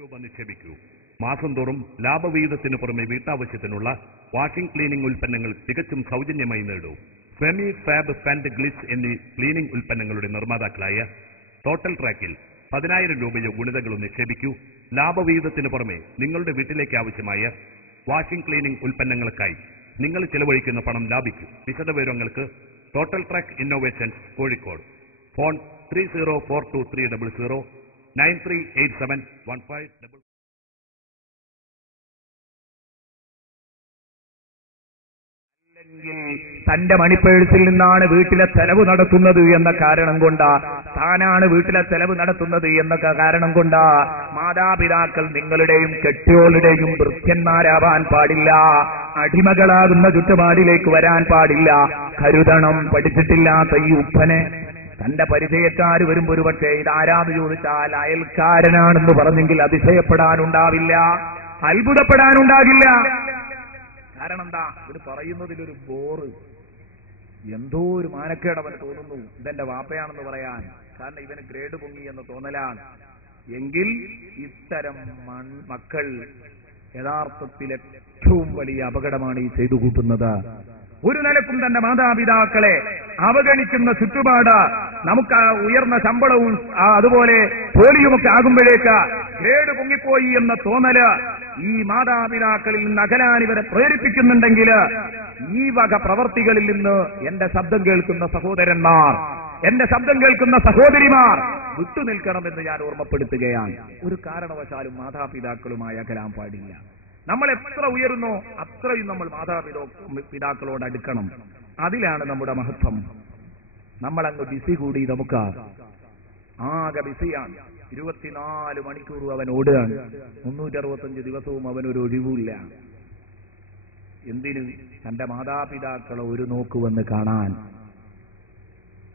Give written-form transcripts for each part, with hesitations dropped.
രൂപ നിക്ഷേപിക്കൂ. മാസം തോറും ലാഭവിഹിതത്തിനു പുറമെ വീട്ടാവശ്യത്തിനുള്ള വാഷിംഗ് ക്ലീനിംഗ് ഉൽപ്പന്നങ്ങൾ തികച്ചും സൗജന്യമായി നേടൂ. ഫെമി, ഫാബ്, ഫാൻഡ്, ഗ്ലിസ് എന്നീ ക്ലീനിംഗ് ഉൽപ്പന്നങ്ങളുടെ നിർമ്മാതാക്കളായ ടോട്ടൽ ട്രാക്കിൽ 10,000 രൂപയോ ഗുണിതകളും നിക്ഷേപിക്കൂ. ലാഭവിഹിതത്തിനു പുറമെ നിങ്ങളുടെ വീട്ടിലേക്ക് ആവശ്യമായ വാഷിംഗ് ക്ലീനിംഗ് ഉൽപ്പന്നങ്ങൾക്കായി നിങ്ങൾ ചെലവഴിക്കുന്ന പണം ലാഭിക്കും. വിശദവിവരങ്ങൾക്ക് total track innovations, Kozhikode. Phone 304230 938715. തന്റെ മണിപ്പേഴ്സിൽ നിന്നാണ് വീട്ടിലെ ചെലവ് നടത്തുന്നത് എന്ന കാരണം കൊണ്ടാ, താനാണ് വീട്ടിലെ ചെലവ് നടത്തുന്നത് എന്ന കാരണം കൊണ്ടാ മാതാപിതാക്കൾ നിങ്ങളുടെയും കെട്ടിയോളുടെയും ഭൃത്യന്മാരാവാൻ പാടില്ല, അടിമകളാകുന്ന ചുറ്റുപാടിലേക്ക് വരാൻ പാടില്ല. കരുതണം. പഠിച്ചിട്ടില്ലാത്ത ഈ ഉപ്പനെ തന്റെ പരിചയക്കാര് വരുമ്പോ ഒരു പക്ഷേ ഇതാരാന്ന് ചോദിച്ചാൽ അയൽക്കാരനാണെന്ന് പറഞ്ഞെങ്കിൽ അതിശയപ്പെടാനുണ്ടാവില്ല, അത്ഭുതപ്പെടാനുണ്ടാകില്ല. കാരണം എന്താ? ഇത് പറയുന്നതിലൊരു ബോറ്, എന്തോ ഒരു മാനക്കേട് അവന് തോന്നുന്നു ഇതെന്റെ വാപ്പയാണെന്ന് പറയാൻ. കാരണം ഇവന് ഗ്രേഡ് പൊങ്ങി എന്ന് തോന്നലാണ്. എങ്കിൽ ഇത്തരം മക്കൾ യഥാർത്ഥത്തിൽ ഏറ്റവും വലിയ അപകടമാണ് ഈ ചെയ്തു കൂട്ടുന്നത്. ഒരു നിലക്കും തന്റെ മാതാപിതാക്കളെ അവഗണിക്കുന്ന ചുറ്റുപാട്, നമുക്ക് ഉയർന്ന ശമ്പളവും അതുപോലെ ജോലിയുമൊക്കെ ആകുമ്പോഴേക്ക് ഗ്രേഡ് പൊങ്ങിപ്പോയി എന്ന തോന്നല് ഈ മാതാപിതാക്കളിൽ നിന്ന് അകലാൻ ഇവരെ പ്രേരിപ്പിക്കുന്നുണ്ടെങ്കിൽ ഈ വക പ്രവർത്തികളിൽ നിന്ന് എന്റെ ശബ്ദം കേൾക്കുന്ന സഹോദരന്മാർ, എന്റെ ശബ്ദം കേൾക്കുന്ന സഹോദരിമാർ വിട്ടുനിൽക്കണമെന്ന് ഞാൻ ഓർമ്മപ്പെടുത്തുകയാണ്. ഒരു കാരണവശാലും മാതാപിതാക്കളുമായി അകലാൻ പാടില്ല. നമ്മൾ എത്ര ഉയരുന്നോ അത്രയും നമ്മൾ മാതാപിതാക്കളോട് അടുക്കണം. അതിലാണ് നമ്മുടെ മഹത്വം. നമ്മളങ്ങ് ബിസി കൂടി, നമുക്ക് ആകെ ബിസിയാണ്. 24 മണിക്കൂറും അവൻ ഓടുകയാണ്. 365 ദിവസവും അവനൊരു ഒഴിവില്ല. എന്തിനു? തന്റെ മാതാപിതാക്കളെ ഒരു നോക്കുവന്ന് കാണാൻ.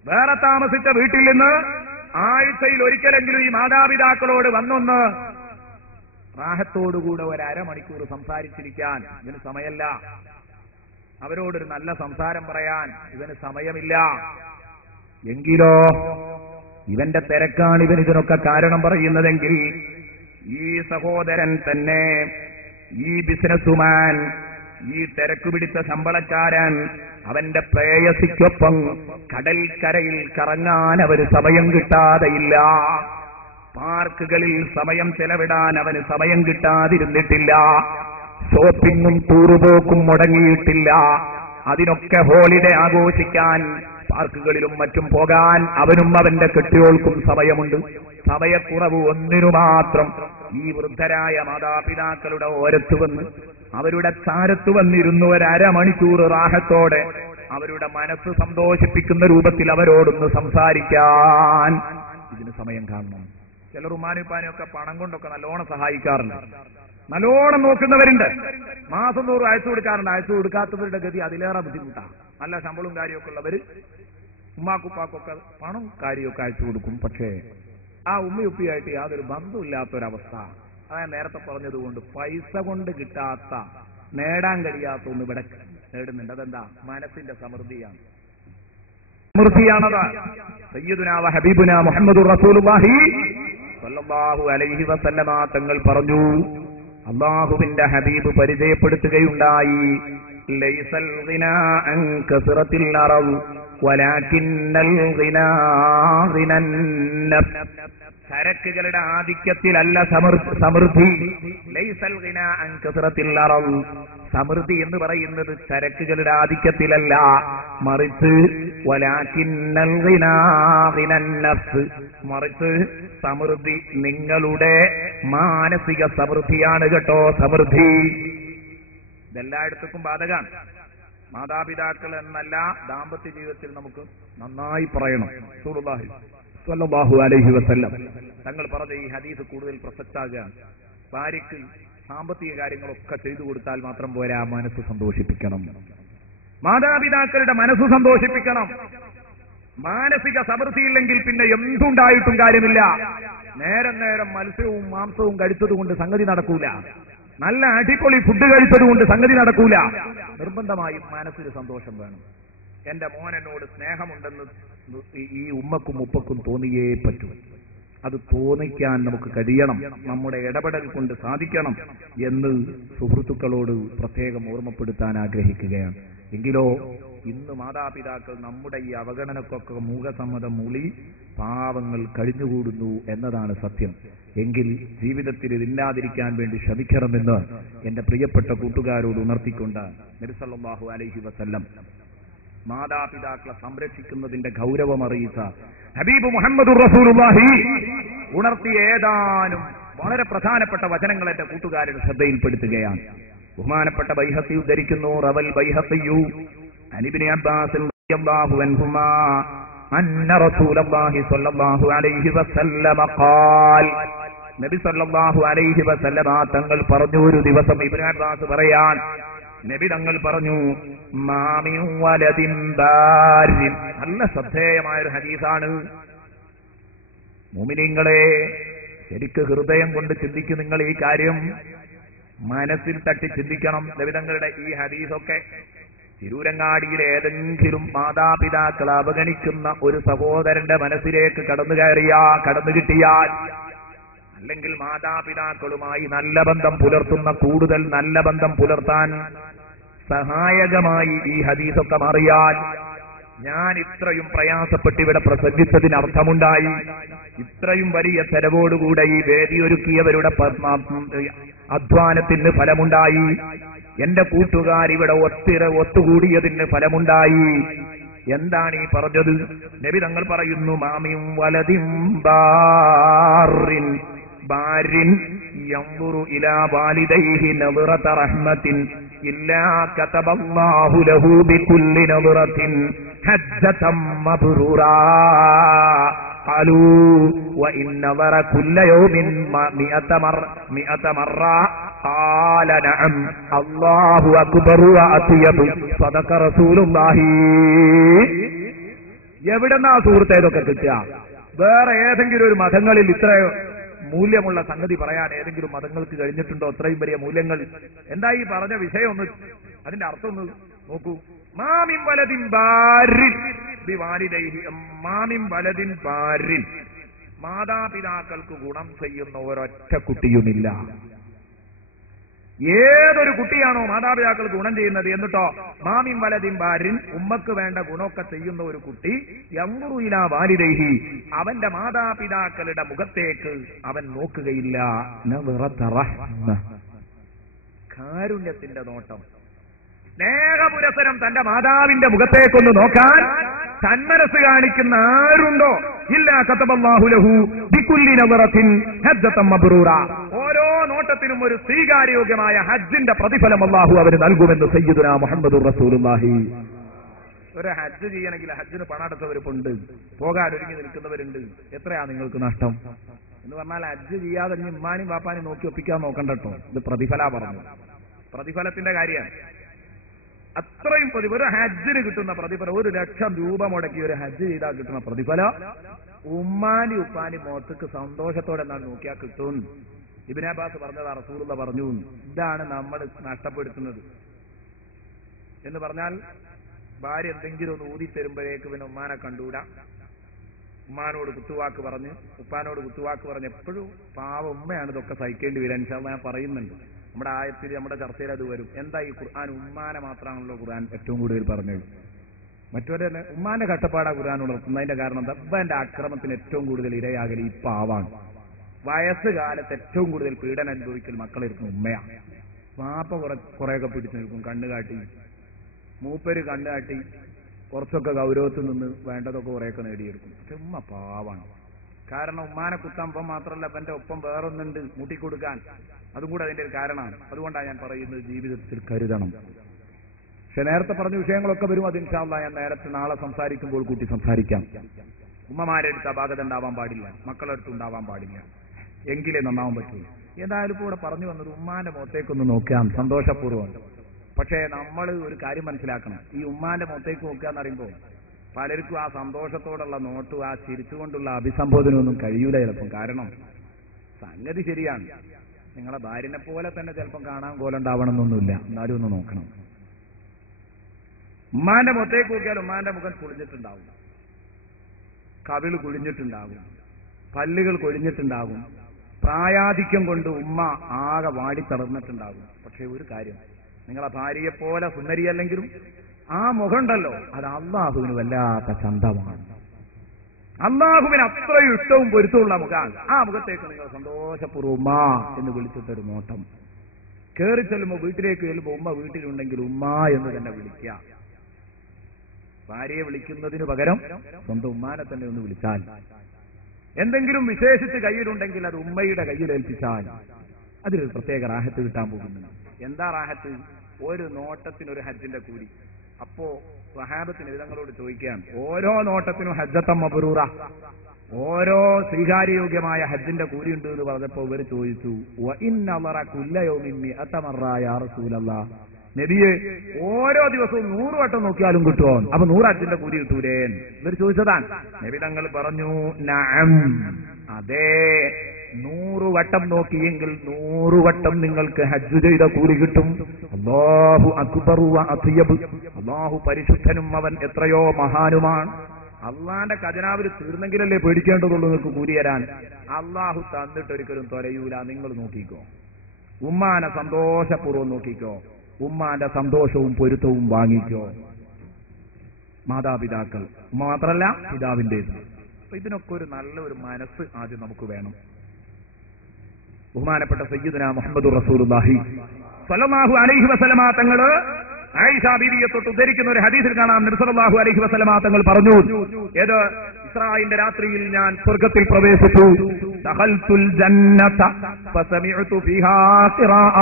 വേറെ താമസിച്ച വീട്ടിൽ നിന്ന് ആഴ്ചയിൽ ഒരിക്കലെങ്കിലും ഈ മാതാപിതാക്കളോട് വന്നൊന്ന് റാഹത്തോടുകൂടെ 1/2 മണിക്കൂർ സംസാരിച്ചിരിക്കാൻ ഇവന് സമയമല്ല. അവരോടൊരു നല്ല സംസാരം പറയാൻ ഇവന് സമയമില്ല. എങ്കിലോ ഇവന്റെ തിരക്കാണ് ഇവൻ ഇതിനൊക്കെ കാരണം പറയുന്നതെങ്കിൽ ഈ സഹോദരൻ തന്നെ, ഈ ബിസിനസ്സുമാൻ, ഈ തിരക്ക് പിടിച്ച ശമ്പളക്കാരൻ, അവന്റെ പ്രേയസിക്കൊപ്പം കടൽക്കരയിൽ കറങ്ങാൻ അവന് സമയം കിട്ടാതെയില്ല. പാർക്കുകളിൽ സമയം ചെലവിടാൻ അവന് സമയം കിട്ടാതിരുന്നിട്ടില്ല. ഷോപ്പിങ്ങും ടൂറുപോക്കും മുടങ്ങിയിട്ടില്ല. അതിനൊക്കെ ഹോളിഡേ ആഘോഷിക്കാൻ പാർക്കുകളിലും മറ്റും പോകാൻ അവനും അവന്റെ കെട്ടിയോൾക്കും സമയമുണ്ട്. സമയക്കുറവ് ഒന്നിനു മാത്രം ഈ വൃദ്ധരായ മാതാപിതാക്കളുടെ ഓരത്ത് വന്ന് അവരുടെ ചാരത്ത് വന്നിരുന്നു 1/2 മണിക്കൂർ റാഹത്തോടെ അവരുടെ മനസ്സ് സന്തോഷിപ്പിക്കുന്ന രൂപത്തിൽ അവരോടൊന്ന് സംസാരിക്കാൻ ഇതിന് സമയം കാണണം. ചിലർ ഉമ്മാനുപ്പാനും ഒക്കെ പണം കൊണ്ടൊക്കെ നല്ലോണം സഹായിക്കാറുണ്ട്, നല്ലോണം നോക്കുന്നവരുണ്ട്. മാസം 100 അയച്ചു കൊടുക്കാറുണ്ട്. അയച്ചു കൊടുക്കാത്തവരുടെ ഗതി അതിലേറെ ബുദ്ധിമുട്ടാണ്. നല്ല ശമ്പളവും കാര്യമൊക്കെ ഉള്ളവര് ഉമ്മാക്കുപ്പാക്കൊക്കെ പണം കാര്യമൊക്കെ അയച്ചു കൊടുക്കും. പക്ഷേ ആ ഉമ്മയുപ്പിയായിട്ട് യാതൊരു ബന്ധമില്ലാത്തൊരവസ്ഥ. അതായത് നേരത്തെ പറഞ്ഞതുകൊണ്ട് പൈസ കൊണ്ട് കിട്ടാത്ത, നേടാൻ കഴിയാത്ത ഒന്ന് ഇവിടെ നേടുന്നുണ്ട്. അതെന്താ? മനസ്സിന്റെ സമൃദ്ധിയാണ്. സമൃദ്ധിയാണത്. സയ്യിദുനാ വ ഹബീബുനാ മുഹമ്മദുർ റസൂലുള്ളാഹി സ്വല്ലല്ലാഹു അലൈഹി വസല്ലമ തങ്ങൾ പറഞ്ഞു, അല്ലാഹുവിന്റെ ഹബീബ് പരിചയപ്പെടുത്തുകയുണ്ടായി, ലൈസൽ ഗിനാ അൻ കസറത്തിൽ അറവ് വലാകിന്നൽ ഗിനാ ഗിനൻ നഫ്സ്. ചരക്കുകളുടെ ആധിക്യത്തിലല്ല സമൃദ്ധി. ലൈസൽ ഗിനാ അൻ കസറത്തിൽ അറവ്, സമൃദ്ധി എന്ന് പറയുന്നത് ചരക്കുകളുടെ ആധിക്യത്തിലല്ല, മറിച്ച് വലാകിന്നൽ ഗിനാ ഗിനൻ നഫ്സ്, മറിച്ച് സമൃദ്ധി നിങ്ങളുടെ മാനസിക സമൃദ്ധിയാണ് കേട്ടോ. സമൃദ്ധി ഇതെല്ലായിടത്തും ബാധകമാണ്. മാതാപിതാക്കൾ എന്നല്ല, ദാമ്പത്യ ജീവിതത്തിൽ നമുക്ക് നന്നായി പറയണം. റസൂലുള്ളാഹി സ്വല്ലല്ലാഹു അലൈഹി വസല്ലം തങ്ങൾ പറഞ്ഞ ഈ ഹദീസ് കൂടുതൽ പ്രസക്തമാകുകയാണ്. ഭാര്യയ്ക്ക് സാമ്പത്തിക കാര്യങ്ങളൊക്കെ ചെയ്തു കൊടുത്താൽ മാത്രം പോരാ, മനസ്സ് സന്തോഷിപ്പിക്കണം. മാതാപിതാക്കളുടെ മനസ്സ് സന്തോഷിപ്പിക്കണം. മാനസിക സമൃദ്ധിയില്ലെങ്കിൽ പിന്നെ എന്തുണ്ടായിട്ടും കാര്യമില്ല. നേരം മത്സ്യവും മാംസവും കഴിച്ചതുകൊണ്ട് സംഗതി നടക്കൂല. നല്ല അടിപൊളി ഫുഡ് കഴിച്ചതുകൊണ്ട് സംഗതി നടക്കൂല. നിർബന്ധമായും മനസ്സിന് സന്തോഷം വേണം. എന്റെ മോനോട് സ്നേഹമുണ്ടെന്ന് ഈ ഉമ്മക്കും ഉപ്പക്കും തോന്നിയേ പറ്റൂ. അത് തോന്നിക്കാൻ നമുക്ക് കഴിയണം, നമ്മുടെ ഇടപെടൽ കൊണ്ട് സാധിക്കണം എന്ന് സുഹൃത്തുക്കളോട് പ്രത്യേകം ഓർമ്മപ്പെടുത്താൻ ആഗ്രഹിക്കുകയാണ്. എങ്കിലോ ഇന്ന് മാതാപിതാക്കൾ നമ്മുടെ ഈ അവഗണനക്കൊക്കെ മൂകസമ്മതം മൂളി പാവങ്ങൾ കഴിഞ്ഞുകൂടുന്നു എന്നതാണ് സത്യം. എങ്കിൽ ജീവിതത്തിൽ ഇതില്ലാതിരിക്കാൻ വേണ്ടി ശ്രമിക്കണമെന്ന് എന്റെ പ്രിയപ്പെട്ട കൂട്ടുകാരോട് ഉണർത്തിക്കൊണ്ട് നബി സല്ലല്ലാഹു അലൈഹി വസല്ലം മാതാപിതാക്കളെ സംരക്ഷിക്കുന്നതിന്റെ ഗൗരവം അറിയിച്ച ഹബീബ് മുഹമ്മദുർ റസൂലുള്ളാഹി ഉണർത്തിയ ഏതാനും വളരെ പ്രധാനപ്പെട്ട വചനങ്ങൾ എന്റെ കൂട്ടുകാരുടെ ശ്രദ്ധയിൽപ്പെടുത്തുകയാണ്. ബഹുമാനപ്പെട്ട ബൈഹഖി ഉദ്ധരിക്കുന്നു, റവൽ ബൈഹഖിയു അൻ ഇബ്നു അബ്ബാസ് റളിയല്ലാഹു അൻഹുമാ അന്ന റസൂലുള്ളാഹി സ്വല്ലല്ലാഹു അലൈഹി വസല്ലം ഖാൽ, നബി സ്വല്ലല്ലാഹു അലൈഹി വസല്ലം തങ്ങൾ പറഞ്ഞു, ഒരു ദിവസം ഇബ്നു അബ്ബാസ് പറയാൻ, നബി തങ്ങൾ പറഞ്ഞു, മാമിൻ വലദിൻ ബാരിൻ. നല്ല ശ്രദ്ധേയമായൊരു ഹദീസാണ്. മുഅ്മിനീങ്ങളെ, ശരിക്ക് ഹൃദയം കൊണ്ട് ചിന്തിക്കും നിങ്ങൾ ഈ കാര്യം, മനസ്സിൽ തട്ടി ചിന്തിക്കണം. നബി തങ്ങളുടെ ഈ ഹദീസൊക്കെ തിരൂരങ്ങാടിയിലെ ഏതെങ്കിലും മാതാപിതാക്കൾ അവഗണിക്കുന്ന ഒരു സഹോദരന്റെ മനസ്സിലേക്ക് കടന്നു കിട്ടിയാൽ, അല്ലെങ്കിൽ മാതാപിതാക്കളുമായി നല്ല ബന്ധം പുലർത്തുന്ന, കൂടുതൽ നല്ല ബന്ധം പുലർത്താൻ സഹായകമായി ഈ ഹദീസൊക്കെ മാറിയാൽ, ഞാൻ ഇത്രയും പ്രയാസപ്പെട്ട് ഇവിടെ പ്രസംഗിച്ചതിന് അർത്ഥമുണ്ടായി, ഇത്രയും വലിയ ചെലവോടുകൂടെ ഈ വേദിയൊരുക്കിയവരുടെ അധ്വാനത്തിന് ഫലമുണ്ടായി, എന്റെ കൂട്ടുകാരിവിടെ ഒത്തുകൂടിയതിന് ഫലമുണ്ടായി. എന്താണ് ഈ പറഞ്ഞത്? നബി തങ്ങൾ പറയുന്നു, മാമിൻ വലദിൻ ബാറിൻ ബാരിൻ യൻദുറു ഇലാ വാലിദൈഹി നദറത റഹ്മത്തിൻ ഇല്ലാ കതബല്ലാഹു ലഹു ബികുല്ലി നദറത്തിൻ ഹജ്ജതൻ മബ്റൂറാ. ഖാലൂ വഇൻ നദറ കുല്ല യൗമിൻ മിഅത മറ ഖാല നഅം അല്ലാഹു അക്ബർ വഅത്യബു സദഖ റസൂലുള്ളാഹി. എവിടെന്നാ സുഹൃത്തേ ഇതൊക്കെ കിട്ടുക? വേറെ ഏതെങ്കിലും ഒരു മതങ്ങളിൽ ഇത്ര മൂല്യമുള്ള സംഗതി പറയാൻ ഏതെങ്കിലും മതങ്ങൾക്ക് കഴിഞ്ഞിട്ടുണ്ടോ? അത്രയും വലിയ മൂല്യങ്ങൾ. എന്താ ഈ പറഞ്ഞ വിഷയം? ഒന്ന് അതിന്റെ അർത്ഥം ഒന്ന് നോക്കൂ. മാമിൻ വലദിൻ ബാരിൻ ബിവാലിദൈഹി, മാമിൻ വലദിൻ ബാരിൻ, മാതാപിതാക്കൾക്ക് ഗുണം ചെയ്യുന്ന ഒരൊറ്റ കുട്ടിയുമില്ല. ഏതൊരു കുട്ടിയാണോ മാതാപിതാക്കൾക്ക് ഗുണം ചെയ്യുന്നത്, എന്നിട്ടോ മാമിൻ വലദിൻ ബാരിൻ, ഉമ്മക്ക് വേണ്ട ഗുണമൊക്കെ ചെയ്യുന്ന ഒരു കുട്ടി, യൻദുറു ഇലാ വാലിദൈഹി, അവന്റെ മാതാപിതാക്കളുടെ മുഖത്തേക്ക് അവൻ നോക്കുകയില്ല. നദറത റഹ്മ, കാരുണ്യത്തിന്റെ നോട്ടം, സ്നേഹപുരസരം തന്റെ മാതാവിന്റെ മുഖത്തേക്കൊന്ന് നോക്കാൻ തന്മനസ് കാണിക്കുന്ന ആരുണ്ടോ? ഇല്ലാ കതബല്ലാഹു ലഹു ബികുല്ലി നദറത്തിൻ ഹജ്ജതൻ മബ്റൂറ. ഓരോ നോട്ടത്തിനും ഒരു സ്വീകാര്യോഗ്യമായ ഹജ്ജിന്റെ പ്രതിഫലം അല്ലാഹു അവന് നൽകുമെന്ന് സയ്യിദുനാ മുഹമ്മദുർ റസൂലുള്ളാഹി. ഒരു ഹജ്ജ് ചെയ്യണമെങ്കിൽ ഹജ്ജിന് പണം അടച്ചവരുണ്ട്, പോകാൻ ഒരുങ്ങി നിൽക്കുന്നവരുണ്ട്. എത്രയാ നിങ്ങൾക്ക് നഷ്ടം എന്ന് പറഞ്ഞാൽ, ഹജ്ജ് ചെയ്യാതെ ഉമ്മാനും വാപ്പാനും നോക്കി ഒപ്പിക്കാൻ നോക്കണ്ടോ. ഇത് പ്രതിഫല പറഞ്ഞു, പ്രതിഫലത്തിന്റെ കാര്യമാണ്. അത്രയും ഒരു ഹജ്ജിന് കിട്ടുന്ന പ്രതിഫലം, 1,00,000 രൂപ മുടക്കി ഒരു ഹജ്ജ് ചെയ്താൽ കിട്ടുന്ന പ്രതിഫലം ഉമ്മാനി ഉപ്പാനി മോത്തക്ക് സന്തോഷത്തോടെ എന്നാൽ നോക്കിയാൽ കിട്ടും. ഇബ്നു അബ്ബാസ് പറഞ്ഞത് റസൂലുള്ള പറഞ്ഞു, ഇതാണ് നമ്മൾ നഷ്ടപ്പെടുത്തുന്നത് എന്ന് പറഞ്ഞാൽ, ഭാര്യ എന്തെങ്കിലും ഒന്ന് ഊതിത്തരുമ്പോഴേക്ക് പിന്നെ ഉമ്മാനെ കണ്ടൂടാ, ഉമ്മാനോട് കുത്തുവാക്ക് പറഞ്ഞ് ഉപ്പാനോട് കുത്തുവാക്ക് പറഞ്ഞ് എപ്പോഴും പാവ ഉമ്മയാണ് ഇതൊക്കെ സഹിക്കേണ്ടി വരിക. ഇൻഷാ അല്ലാഹ് ഞാൻ പറയുന്നുണ്ട്, നമ്മുടെ ആയത്തിൽ നമ്മുടെ ചർച്ചയിൽ അത് വരും. എന്താ ഈ ഖുർആൻ ഉമ്മാനെ മാത്രമാണല്ലോ ഖുർആൻ ഏറ്റവും കൂടുതൽ പറഞ്ഞത്. മറ്റൊരു ഉമ്മാന്റെ കട്ടപ്പാടാ ഖുർആൻ ഉണർത്തുന്നതിന്റെ കാരണം ദബ്ബന്റെ അക്രമത്തിന് ഏറ്റവും കൂടുതൽ ഇരയാകൽ ഈ പാവാണ്. വയസ്സുകാലത്ത് ഏറ്റവും കൂടുതൽ പീഡനം അനുഭവിക്കൽ മക്കളിരിക്കും ഉമ്മയാണ്. വാപ്പ കുറെയൊക്കെ പിടിച്ചു നിൽക്കും, കണ്ണുകാട്ടി, മൂപ്പര് കണ്ണുകാട്ടി കുറച്ചൊക്കെ ഗൗരവത്തിൽ നിന്ന് വേണ്ടതൊക്കെ കുറെയൊക്കെ നേടിയെടുക്കും. പക്ഷെ ഉമ്മ പാവാണ്. കാരണം ഉമ്മാനെ കുത്താൻ മാത്രമല്ല, എന്റെ ഒപ്പം വേറൊന്നുണ്ട് മൂട്ടിക്കൊടുക്കാൻ, അതും കൂടെ അതിന്റെ ഒരു കാരണമാണ്. അതുകൊണ്ടാണ് ഞാൻ പറയുന്നത്, ജീവിതത്തിൽ കരുതണം. പക്ഷെ നേരത്തെ പറഞ്ഞ വിഷയങ്ങളൊക്കെ വരും, അത് ഇൻഷാ അല്ലാഹ് ഞാൻ നേരത്തെ നാളെ സംസാരിക്കുമ്പോൾ കൂട്ടി സംസാരിക്കാം. ഉമ്മമാരെ അടുത്ത് അപാകത ഉണ്ടാവാൻ പാടില്ല, മക്കളെടുത്ത് ഉണ്ടാവാൻ പാടില്ല, എങ്കിലേ നന്നാവാൻ പറ്റൂ. ഏതായാലും ഇപ്പോൾ ഇവിടെ പറഞ്ഞു വന്നത് ഉമ്മാന്റെ മുഖത്തേക്കൊന്ന് നോക്കാം സന്തോഷപൂർവ്വം. പക്ഷേ നമ്മൾ ഒരു കാര്യം മനസ്സിലാക്കണം, ഈ ഉമ്മാന്റെ മുഖത്തേക്ക് നോക്കുക എന്ന് പറയുമ്പോൾ പലർക്കും ആ സന്തോഷത്തോടുള്ള നോട്ടും ആ ചിരിച്ചുകൊണ്ടുള്ള അഭിസംബോധനയൊന്നും കഴിയൂല ചിലപ്പം. കാരണം സംഗതി ശരിയാണ്, നിങ്ങളെ ഭാര്യനെ പോലെ തന്നെ ചിലപ്പം കാണാൻ കോലുണ്ടാവണമെന്നൊന്നുമില്ല, എന്നാലും ഒന്ന് നോക്കണം. ഉമ്മാന്റെ മുഖത്തേക്ക് നോക്കിയാൽ ഉമ്മാന്റെ മുഖം കുളിഞ്ഞിട്ടുണ്ടാവും, കവിള് കുഴിഞ്ഞിട്ടുണ്ടാവും, പല്ലുകൾ കൊഴിഞ്ഞിട്ടുണ്ടാകും, പ്രായാധിക്യം കൊണ്ട് ഉമ്മ ആകെ വാടിത്തളർന്നിട്ടുണ്ടാകും. പക്ഷെ ഒരു കാര്യം, നിങ്ങളെ ഭാര്യയെ പോലെ സുന്ദരിയല്ലെങ്കിലും ആ മുഖമുണ്ടല്ലോ, അത് അള്ളാഹുവിന് വല്ലാത്ത ചന്തമാണ്. അള്ളാഹുവിന് അത്രയും ഇഷ്ടവും പൊരുത്തമുള്ള മുഖമാണ്. ആ മുഖത്തേക്ക് നിങ്ങൾ സന്തോഷപൂർവ്വം ഉമ്മ എന്ന് വിളിച്ചിട്ടൊരു നോട്ടം. കയറി ചെല്ലുമ്പോൾ, വീട്ടിലേക്ക് ചെല്ലുമ്പോൾ ഉമ്മ വീട്ടിലുണ്ടെങ്കിൽ ഉമ്മ എന്ന് തന്നെ വിളിക്കുക. ഭാര്യയെ വിളിക്കുന്നതിന് പകരം സ്വന്തം ഉമ്മാനെ തന്നെ ഒന്ന് വിളിച്ചാൽ, എന്തെങ്കിലും വിശേഷിച്ച് കയ്യിലുണ്ടെങ്കിൽ അത് ഉമ്മയുടെ കയ്യിലേൽപ്പിച്ചാൽ അതിലൊരു പ്രത്യേക റാഹത്ത് കിട്ടാൻ പോകുന്നു. എന്താ റാഹത്ത്? ഒരു നോട്ടത്തിനൊരു ഹജ്ജിന്റെ കൂലി. അപ്പോ സ്വഹാബത്തിന് ഇതങ്ങളോട് ചോദിക്കാൻ, ഓരോ നോട്ടത്തിനും ഹജ്ജത്തം മബ്റൂറ, ഓരോ സ്വീകാര്യയോഗ്യമായ ഹജ്ജിന്റെ കൂലി ഉണ്ട് എന്ന് പറഞ്ഞപ്പോ ഇവർ ചോദിച്ചു, നബിയെ ഓരോ ദിവസവും 100 വട്ടം നോക്കിയാലും കിട്ടുമോ? അപ്പൊ 100 ഹജ്ജിന്റെ കൂലി കിട്ടൂലേ? ഇവർ ചോദിച്ചതാണ്. നബി തങ്ങൾ പറഞ്ഞു, നഅം, അതെ, 100 വട്ടം നോക്കിയെങ്കിൽ 100 വട്ടം നിങ്ങൾക്ക് ഹജ്ജ് ചെയ്ത കൂലി കിട്ടും. അല്ലാഹു അക്ബറു വ അത്യബ്, അല്ലാഹു പരിശുദ്ധനും അവൻ എത്രയോ മഹാനുമാണ്. അള്ളാന്റെ ഖജനാവിൽ തീർന്നെങ്കിലല്ലേ പേടിക്കേണ്ടതുള്ളൂ നിങ്ങൾക്ക് കൂലി തരാൻ. അള്ളാഹു തന്നിട്ടൊരിക്കലും തൊലയൂല. നിങ്ങൾ നോക്കിക്കോ, ഉമ്മാനെ സന്തോഷപൂർവ്വം നോക്കിക്കോ, ഉമ്മാന്റെ സന്തോഷവും പൊരുത്തവും വാങ്ങിക്കോ. മാതാപിതാക്കൾ മാത്രല്ല പിതാവിന്റേത്. ഇതിനൊക്കെ ഒരു നല്ലൊരു മനസ്സ് ആദ്യം നമുക്ക് വേണം. ബഹുമാനപ്പെട്ട സയ്യിദുനാ മുഹമ്മദുർ റസൂലുള്ളാഹി സ്വല്ലല്ലാഹു അലൈഹി വസല്ലമ തങ്ങള് ആയിഷ ബീവിയെ തൊട്ട് ഉദ്ധരിക്കുന്ന ഒരു ഹദീസിൽ കാണാം, നബി സല്ലല്ലാഹു അലൈഹി വസല്ലമ തങ്ങൾ പറഞ്ഞു, ഏത് ഇസ്രായിന്റെ രാത്രിയിൽ ഞാൻ സ്വർഗ്ഗത്തിൽ പ്രവേശിച്ചു. ദഖൽതുൽ ജന്നത ഫസമിഅതു ഫീഹാ ഖിറാഅ,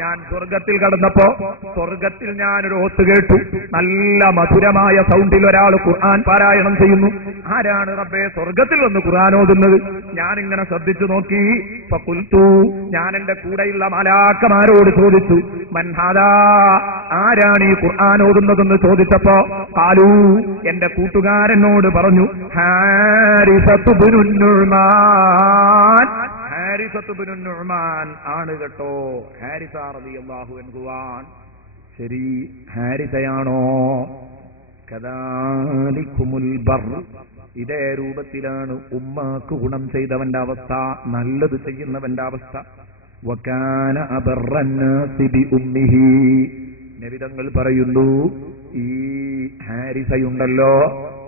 ഞാൻ സ്വർഗത്തിൽ കടന്നപ്പോ സ്വർഗത്തിൽ ഞാനൊരു ഓത്ത് കേട്ടു. നല്ല മധുരമായ സൗണ്ടിൽ ഒരാൾ ഖുർആൻ പാരായണം ചെയ്യുന്നു. ആരാണ് റബ്ബേ സ്വർഗത്തിൽ വന്ന് ഖുർആൻ ഓതുന്നത്? ഞാനിങ്ങനെ ശ്രദ്ധിച്ചു നോക്കി. ഫഖുൽതു, ഞാൻ എന്റെ കൂടെയുള്ള മലാക്കമാരോട് ചോദിച്ചു, മൻ ഹാദാ, ആരാണ് ഈ ഖുർആൻ ഓതുന്നതെന്ന് ചോദിച്ചപ്പോ ഖാലൂ, എന്റെ കൂട്ടുകാരനോട് പറഞ്ഞു, ഹാരിസത്തു ബിനു നുഅ്മാൻ, ഹാരിസത്തു ബിനു നുഅ്മാൻ ആണ് കേട്ടോ. ഹാരിസ റളിയല്ലാഹു അൻഹു ആണ്. ശരി, ഹാരിസയാണോ? കദാലികുമുൽ ബർ, ഇതേ രൂപത്തിലാണ് ഉമ്മാക്ക് ഗുണം ചെയ്തവന്റെ അവസ്ഥ, നല്ലത് ചെയ്യുന്നവന്റെ അവസ്ഥ. വകാന അബറന്നാസി ബി ഉമ്മിഹി, നബി തങ്ങൾ പറയുന്നു, ഈ ഹാരിസയുണ്ടല്ലോ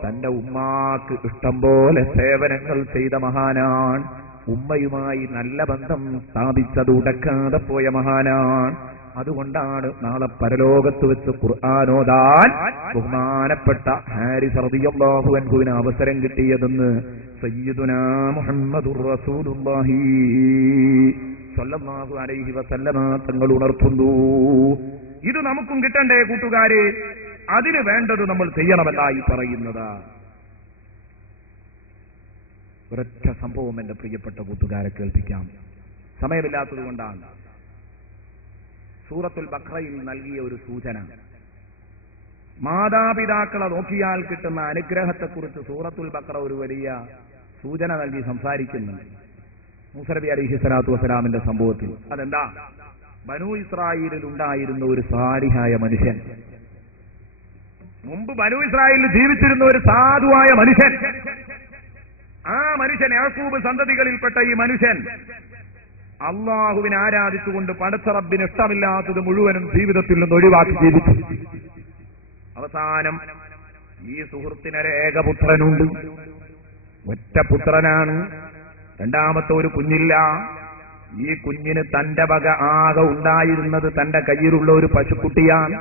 തന്റെ ഉമ്മാക്ക് ഇഷ്ടം പോലെ സേവനങ്ങൾ ചെയ്ത മഹാനാണ്. ഉമ്മയുമായി നല്ല ബന്ധം സ്ഥാപിച്ചത് ഉടക്കാതെ പോയ മഹാനാണ്. അതുകൊണ്ടാണ് നാളെ പരലോകത്ത് വെച്ച് ഖുർആൻ ഓതാൻ ബഹുമാനപ്പെട്ട ഹാരിസ് റളിയല്ലാഹു അൻഹുവിന് അവസരം കിട്ടിയതെന്ന് സയ്യിദുനാ മുഹമ്മദുർ റസൂലുള്ളാഹി സ്വല്ലല്ലാഹു അലൈഹി വസല്ലമ തങ്ങൾ ഉണർത്തുന്നു. ഇത് നമുക്കും കിട്ടണ്ടേ കൂട്ടുകാരെ? അതിന് വേണ്ടത് നമ്മൾ ചെയ്യണമെന്നായി പറയുന്നത്. ഒരൊറ്റ സംഭവം എന്റെ പ്രിയപ്പെട്ട കൂട്ടുകാരെ കേൾപ്പിക്കാം, സമയമില്ലാത്തത് കൊണ്ടാണ്. സൂറത്തുൽ ബഖറയിൽ നൽകിയ ഒരു സൂചന, മാതാപിതാക്കളെ നോക്കിയാൽ കിട്ടുന്ന അനുഗ്രഹത്തെക്കുറിച്ച് സൂറത്തുൽ ബഖറ ഒരു വലിയ സൂചന നൽകി സംസാരിക്കുന്നുണ്ട്. മൂസ നബി അലൈഹി സ്വലാത്തു വസ്സലാമിന്റെ സംഭവത്തിൽ. അതെന്താ? ബനൂ ഇസ്രായേലിൽ ഉണ്ടായിരുന്ന ഒരു സാലിഹായ മനുഷ്യൻ, മുമ്പ് ബനൂ ഇസ്രായേലിൽ ജീവിച്ചിരുന്ന ഒരു സാധുവായ മനുഷ്യൻ. ആ മനുഷ്യൻ, യാക്കൂബ് സന്തതികളിൽപ്പെട്ട ഈ മനുഷ്യൻ അള്ളാഹുവിനെ ആരാധിച്ചുകൊണ്ട് പടച്ച റബ്ബിന് ഇഷ്ടമില്ലാത്തത് മുഴുവനും ജീവിതത്തിൽ നിന്ന് ഒഴിവാക്കി ജീവിച്ചു. അവസാനം ഈ സുഹൃത്തിനൊരു ഏകപുത്രനുണ്ട്, ഒറ്റ പുത്രനാണ്, രണ്ടാമത്തെ ഒരു കുഞ്ഞില്ല. ഈ കുഞ്ഞിന് തന്റെ വക ആകെ ഉണ്ടായിരുന്നത് തന്റെ കയ്യിലുള്ള ഒരു പശുക്കുട്ടിയാണ്.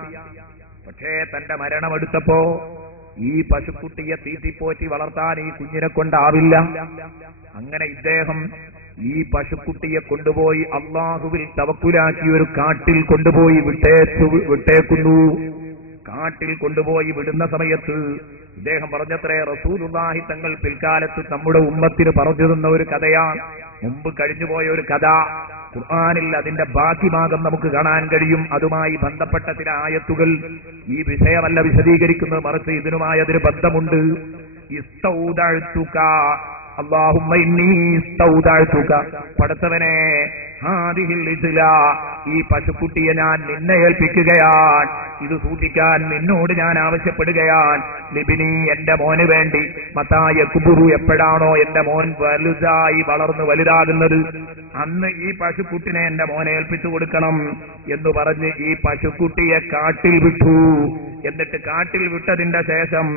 പക്ഷേ തന്റെ മരണമെടുത്തപ്പോ ഈ പശുക്കുട്ടിയെ തീറ്റിപ്പോറ്റി വളർത്താൻ ഈ കുഞ്ഞിനെ കൊണ്ടാവില്ല. അങ്ങനെ ഇദ്ദേഹം ഈ പശുക്കുട്ടിയെ കൊണ്ടുപോയി അള്ളാഹുവിൽ തവക്കുലാക്കി ഒരു കാട്ടിൽ കൊണ്ടുപോയി വിട്ടേക്കുന്നു. കാട്ടിൽ കൊണ്ടുപോയി വിടുന്ന സമയത്ത് ഇദ്ദേഹം പറഞ്ഞത്രേ, റസൂലുള്ളാഹി തങ്ങൾ പിൽക്കാലത്ത് നമ്മുടെ ഉമ്മത്തിന് പറഞ്ഞു തന്ന ഒരു കഥയാണ്, മുമ്പ് കഴിഞ്ഞുപോയ ഒരു കഥ. ഖുർആനിൽ അതിന്റെ ബാക്കി ഭാഗം നമുക്ക് കാണാൻ കഴിയും. അതുമായി ബന്ധപ്പെട്ട ചില ആയത്തുകൾ ഈ വിഷയമല്ല വിശദീകരിക്കുന്നത്, മറിച്ച് ഇതിനുമായി അതിന് ബന്ധമുണ്ട്. ഇസ്തൗദഅതുക അല്ലാഹുമ്മ ഇന്നി ഇസ്തൗദഅതുക, പടച്ചവനെ ഹാദിഹിൽ ഇജ്ല, ഈ പശുക്കുട്ടിയെ ഞാൻ നിന്നെ ഏൽപ്പിക്കുകയാണ്, ഇത് സൂക്ഷിക്കാൻ നിന്നോട് ഞാൻ ആവശ്യപ്പെടുകയാണ്. ലിബിനി, എന്റെ മോന് വേണ്ടി. മത്തായ കുബുറു, എപ്പോഴാണോ എന്റെ മോൻ വലുതായി വളർന്നു വലുതാകുന്നത് അന്ന് ഈ പശുക്കുട്ടിനെ എന്റെ മോനെ ഏൽപ്പിച്ചു കൊടുക്കണം എന്ന് പറഞ്ഞ് ഈ പശുക്കുട്ടിയെ കാട്ടിൽ വിട്ടു. എന്നിട്ട് കാട്ടിൽ വിട്ടതിന്റെ ശേഷം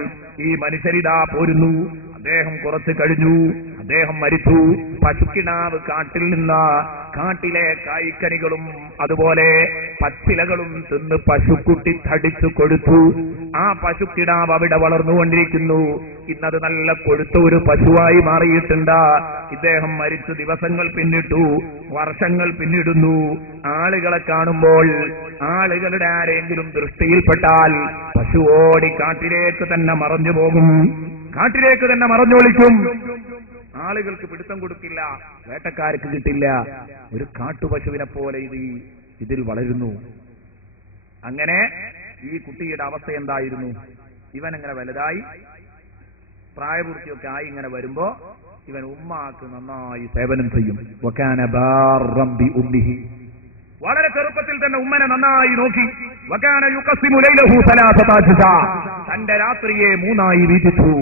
ഈ മനുഷ്യരിതാ പോരുന്നു. അദ്ദേഹം കുറച്ച് കഴിഞ്ഞു, അദ്ദേഹം മരിച്ചു. പശുക്കിടാവ് കാട്ടിൽ നിന്ന് കാട്ടിലെ കായ്ക്കനികളും അതുപോലെ പച്ചിലകളും തിന്ന് പശുക്കുട്ടി തടിച്ചു കൊടുത്തു. ആ പശുക്കിടാവ് അവിടെ വളർന്നുകൊണ്ടിരിക്കുന്നു. ഇന്നത് നല്ല കൊഴുത്ത ഒരു പശുവായി മാറിയിട്ടുണ്ട്. ഇദ്ദേഹം മരിച്ചു ദിവസങ്ങൾ പിന്നിട്ടു, വർഷങ്ങൾ പിന്നിടുന്നു. ആളുകളെ കാണുമ്പോൾ ആളുകളുടെ ആരെങ്കിലും ദൃഷ്ടിയിൽപ്പെട്ടാൽ പശു ഓടി കാട്ടിലേക്ക് തന്നെ മറഞ്ഞു പോകും, കാട്ടിലേക്ക് തന്നെ മറഞ്ഞൊളിക്കും. ആളുകൾക്ക് പിടുത്തം കൊടുക്കില്ല, വേട്ടക്കാർക്ക് കിട്ടില്ല. ഒരു കാട്ടുപശുവിനെ പോലെ ഇതിൽ വളരുന്നു. അങ്ങനെ ഈ കുട്ടിയുടെ അവസ്ഥ എന്തായിരുന്നു? ഇവൻ ഇങ്ങനെ വലുതായി പ്രായപൂർത്തിയൊക്കെ ആയി ഇങ്ങനെ വരുമ്പോ ഇവൻ ഉമ്മാക്ക് നന്നായി സേവനം ചെയ്യും. വകാന ബാറം ബി ഉമ്മിഹി, വളരെ ചെറുപ്പത്തിൽ തന്നെ ഉമ്മനെ നന്നായി നോക്കി. വകാന യുഖസിമു ലൈലഹു സലാസത അജ്സാ, തന്റെ രാത്രിയെ മൂന്നായി വീതിച്ചു.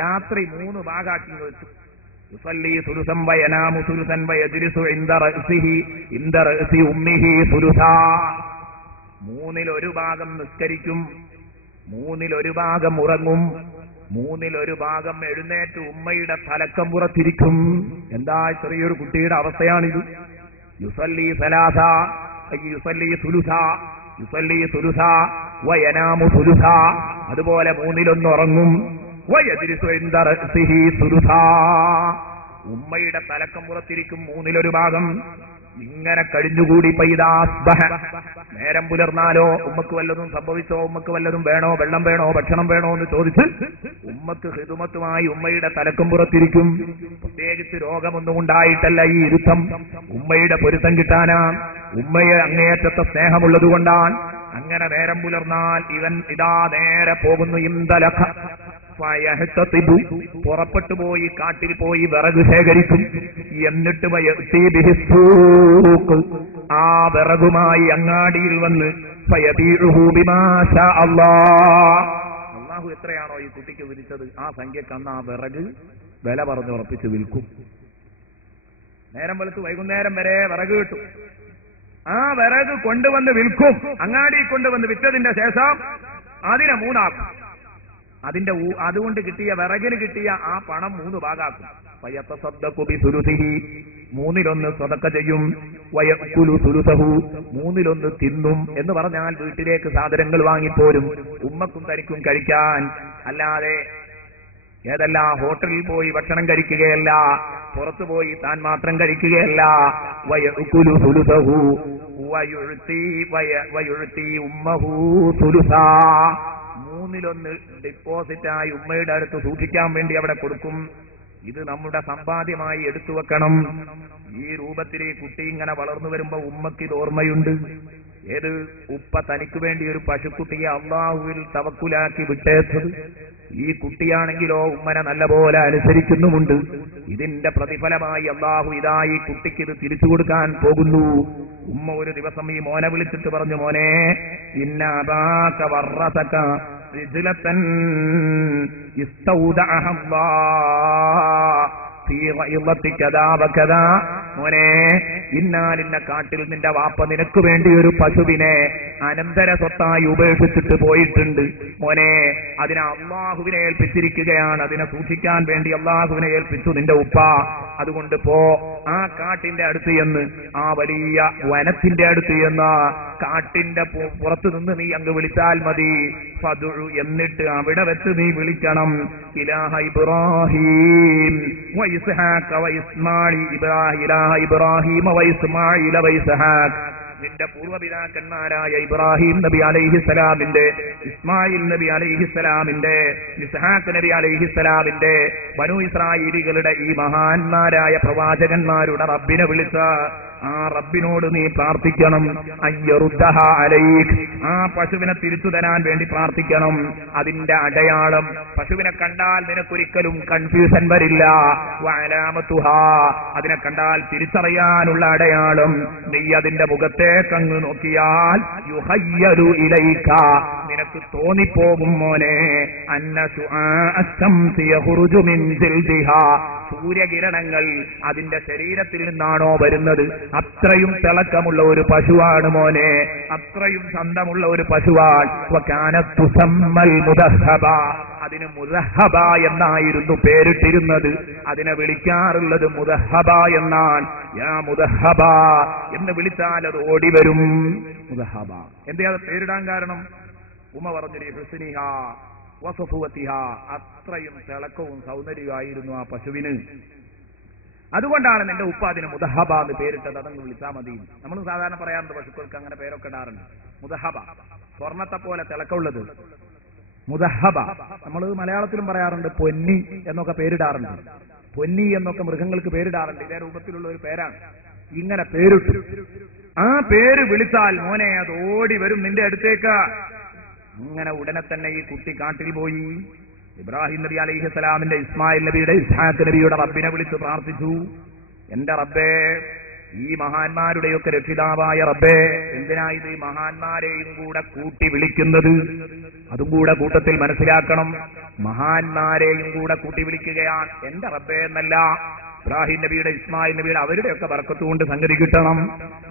രാത്രി 3 ഭാഗാക്കി വെച്ചു. യുസല്ലി സുലുസൻ വയനാമു സുലുസൻ വയജ്ലിസു ഇൻദ റഅസിഹി ഇൻദ റഅസി ഉമ്മിഹി സുലുസാ. 3-1 ഭാഗം നിസ്കരിക്കും, 3-1 ഭാഗം ഉറങ്ങും, 3-1 ഭാഗം എഴുന്നേറ്റ് ഉമ്മയുടെ തലക്കം പുറത്തിരിക്കും. എന്താ ചെറിയൊരു കുട്ടിയുടെ അവസ്ഥയാണിത്? യുസല്ലി സലാസ, യുസല്ലി സുലുസ, യുസല്ലി സുലുസ വയനാമു സുലുസ. അതുപോലെ 3-1 ഉറങ്ങും. വയജ്ലിസു ഇൻദ റഅസിഹി സുലുസാ, ഉമ്മയുടെ തലക്കം പുറത്തിരിക്കും 3-1 ഭാഗം. ഇങ്ങനെ കഴിഞ്ഞുകൂടി പൈദാസ്ബഹ, നേരം പുലർന്നാലോ ഉമ്മക്ക് വല്ലതും സംഭവിച്ചോ, ഉമ്മക്ക് വല്ലതും വേണോ, വെള്ളം വേണോ, ഭക്ഷണം വേണോ എന്ന് ചോദിച്ച് ഉമ്മക്ക് ഹിദുമത്തുമായി ഉമ്മയുടെ തലക്കം പുറത്തിരിക്കും. പ്രത്യേകിച്ച് രോഗമൊന്നും ഉണ്ടായിട്ടല്ല ഈ ഇരുത്തം, ഉമ്മയുടെ പൊരുത്തം കിട്ടാനാ, ഉമ്മയെ അങ്ങേയറ്റത്തെ സ്നേഹമുള്ളതുകൊണ്ടാണ്. അങ്ങനെ നേരം പുലർന്നാൽ ഇവൻ ഇതാ നേരെ പോകുന്നു. ഇന്തലഖ ഫയഹ്തതിബു, പുറപ്പെട്ടു പോയി കാട്ടിൽ പോയി വിറക് ശേഖരിക്കും. എന്നിട്ട് ആ വിറകുമായി അങ്ങാടിയിൽ വന്ന് ഫയബീഉഹു ബിമാ ശാ അല്ലാഹ്, അല്ലാഹു എത്രയാണോ ഈ കുട്ടിക്ക് വിധിച്ചത് ആ സംഖ്യക്ക് അന്ന് ആ വിറക് വില പറഞ്ഞുറപ്പിച്ച് വിൽക്കും. നേരം വെളുത്ത് വൈകുന്നേരം വരെ വിറക് കിട്ടും. ആ വിറക് കൊണ്ടുവന്ന് വിൽക്കും. അങ്ങാടി കൊണ്ടുവന്ന് വിറ്റതിന്റെ ശേഷം അതിനെ 3 ആക്കും. അതുകൊണ്ട് കിട്ടിയ വിറകിന് കിട്ടിയ ആ പണം 3 ഭാഗാക്കും. ഫയതസദ്ദഖു ബിസുലുസിഹി, 3-1 സദഖ ചെയ്യും. വയഅകുലു സുലുസഹു, 3-1 തിന്നും. എന്ന് പറഞ്ഞാൽ വീട്ടിലേക്ക് സാധനങ്ങൾ വാങ്ങിപ്പോരും, ഉമ്മക്കും തനിക്കും കഴിക്കാൻ. അല്ലാതെ ഏതല്ല ഹോട്ടലിൽ പോയി ഭക്ഷണം കഴിക്കുകയല്ല, പുറത്തു പോയി താൻ മാത്രം കഴിക്കുകയല്ല. വയഅകുലു സുലുസഹു വയുഅതി ഉമ്മഹു സുലുസാ, 3-1 ഡിപ്പോസിറ്റായി ഉമ്മയുടെ അടുത്ത് സൂക്ഷിക്കാൻ വേണ്ടി അവിടെ കൊടുക്കും. ഇത് നമ്മുടെ സമ്പാദ്യമായി എടുത്തു വെക്കണം. ഈ രൂപത്തിൽ ഈ കുട്ടി ഇങ്ങനെ വളർന്നു വരുമ്പോ ഉമ്മക്ക് ഇത് ഓർമ്മയുണ്ട്. ഏത് ഉപ്പ തനിക്ക് വേണ്ടി ഒരു പശുക്കുട്ടിയെ അള്ളാഹുവിൽ തവക്കുലാക്കി വിട്ടേച്ചത്. ഈ കുട്ടിയാണെങ്കിലോ ഉമ്മനെ നല്ലപോലെ അനുസരിക്കുന്നുമുണ്ട്. ഇതിന്റെ പ്രതിഫലമായി അള്ളാഹു ഇതാ ഈ കുട്ടിക്ക് ഇത് തിരിച്ചു കൊടുക്കാൻ പോകുന്നു. ഉമ്മ ഒരു ദിവസം ഈ മോനെ വിളിച്ചിട്ട് പറഞ്ഞു, മോനെ ഇന്ന അബാക വറസക റിജ്ലതൻ ഇസ്തൗദഅഹ അല്ലാഹ് ഫീ ഗൈളതി കദാ വകദാ, മോനെ ഇന്നാലിന്ന കാട്ടിൽ നിന്റെ വാപ്പ നിനക്ക് വേണ്ടി ഒരു പശുവിനെ അനന്തര സ്വത്തായി ഉപേക്ഷിച്ചിട്ട് പോയിട്ടുണ്ട്. മോനെ അതിനെ അള്ളാഹുവിനെ ഏൽപ്പിച്ചിരിക്കുകയാണ്, അതിനെ സൂക്ഷിക്കാൻ വേണ്ടി അള്ളാഹുവിനെ ഏൽപ്പിച്ചു നിന്റെ ഉപ്പ. അതുകൊണ്ട് പോ, ആ കാട്ടിന്റെ അടുത്ത് എന്ന്, ആ വലിയ വനത്തിന്റെ അടുത്ത് എന്ന്, കാട്ടിന്റെ പുറത്തു നിന്ന് നീ അങ്ങ് വിളിച്ചാൽ മതി. ഫദുഉ, എന്നിട്ട് അവിടെ വെച്ച് നീ വിളിക്കണം, ഇലാഹ ഇബ്രാഹീം വഇസ്ഹാഖ വഇസ്മാഈൽ, ഇലാഹ ഇബ്രാഹീം വഇസ്മാഈൽ വഇസ്ഹാഖ്, നിന്റെ പൂർവ്വപിതാക്കന്മാരായ ഇബ്രാഹിം നബി അലൈഹിസ്സലാമിന്റെ, ഇസ്മായിൽ നബി അലൈഹിസ്സലാമിന്റെ, ഇസ്ഹാഖ് നബി അലൈഹിസ്സലാമിന്റെ, ബനൂ ഇസ്രായേലികളുടെ ഈ മഹാന്മാരായ പ്രവാചകന്മാരുടെ റബ്ബിനെ വിളിച്ച ആ റബ്ബിനോട് നീ പ്രാർത്ഥിക്കണം. അയ്യറുദ്ദഹ അലൈക്, ആ പശുവിനെ തിരിച്ചു തരാൻ വേണ്ടി പ്രാർത്ഥിക്കണം. അതിന്റെ അടയാളം, പശുവിനെ കണ്ടാൽ നിനക്കൊരിക്കലും കൺഫ്യൂഷൻ വരില്ല. വഅലാമതുഹാ, അതിനെ കണ്ടാൽ തിരിച്ചറിയാനുള്ള അടയാളം, നീ അതിന്റെ മുഖത്തേക്കങ്ങ് നോക്കിയാൽ യുഹയ്യലു ഇലൈക, നിനക്ക് തോന്നിപ്പോകും മോനെ, അന്ന ശുആ അശംസി യഖ്റുജു മിൻ ജിൽദിഹാ, സൂര്യകിരണങ്ങൾ അതിന്റെ ശരീരത്തിൽ നിന്നാണോ വരുന്നത്? അത്രയും തിളക്കമുള്ള ഒരു പശുവാണ് മോനെ, അത്രയും ചന്തമുള്ള ഒരു പശുവാൻ. വകാനത് തുസമ്മൽ മുദഹബ, അതിന് മുദഹബ എന്നായിരുന്നു പേരിട്ടിരുന്നത്. അതിനെ വിളിക്കാറുള്ളത് മുദഹബ എന്നാണ്. യാ മുദഹബ എന്ന് വിളിച്ചാൽ അത് ഓടി വരും. മുദഹബ എന്തേ അത് പേരിടാൻ കാരണം? ഉമ്മ പറഞ്ഞു ഹുസ്നിഹ വസഫുവതിഹ, അത്രയും തിളക്കവും സൗന്ദര്യമായിരുന്നു ആ പശുവിന്. അതുകൊണ്ടാണ് നിന്റെ ഉപ്പ അതിന് മുദഹബ എന്ന് പേരിട്ടത്. അതങ്ങ് വിളിച്ചാൽ മതി. നമ്മൾ സാധാരണ പറയാറുണ്ട് പശുക്കൾക്ക് അങ്ങനെ പേരൊക്കെ ഇടാറുണ്ട്. മുദഹബ, സ്വർണത്തെ പോലെ തിളക്കമുള്ളത് മുദഹബ. നമ്മൾ മലയാളത്തിലും പറയാറുണ്ട് പൊന്നി എന്നൊക്കെ പേരിടാറുണ്ട്. പൊന്നി എന്നൊക്കെ മൃഗങ്ങൾക്ക് പേരിടാറുണ്ട്. ഇതേ രൂപത്തിലുള്ള ഒരു പേരാണ്. ഇങ്ങനെ പേരിട്ടു. ആ പേര് വിളിച്ചാൽ മോനെ അത് ഓടി വരും നിന്റെ അടുത്തേക്ക്. അങ്ങനെ ഉടനെ തന്നെ ഈ കുട്ടി കാട്ടിൽ പോയി. ഇബ്രാഹിം നബി അലൈഹിസ്സലാമിന്റെ, ഇസ്മായിൽ നബിയുടെ, ഇസ്ഹാഖ് നബിയുടെ റബ്ബിനെ വിളിച്ച് പ്രാർത്ഥിച്ചു. എന്റെ റബ്ബേ, ഈ മഹാന്മാരുടെയൊക്കെ രക്ഷിതാവായ റബ്ബേ, എന്തിനാ ഇത് ഈ മഹാന്മാരെയും കൂടെ കൂട്ടി വിളിക്കുന്നത്? അതും കൂടെ കൂട്ടത്തിൽ മനസ്സിലാക്കണം. മഹാന്മാരെയും കൂടെ കൂട്ടി വിളിക്കുകയാണ് എന്റെ റബ്ബേ എന്നല്ല. ഇബ്രാഹിം നബിയുടെ, ഇസ്മായിൽ നബിയുടെ, അവരുടെയൊക്കെ ബർക്കത്ത് കൊണ്ട് സംഗതി കിട്ടണം.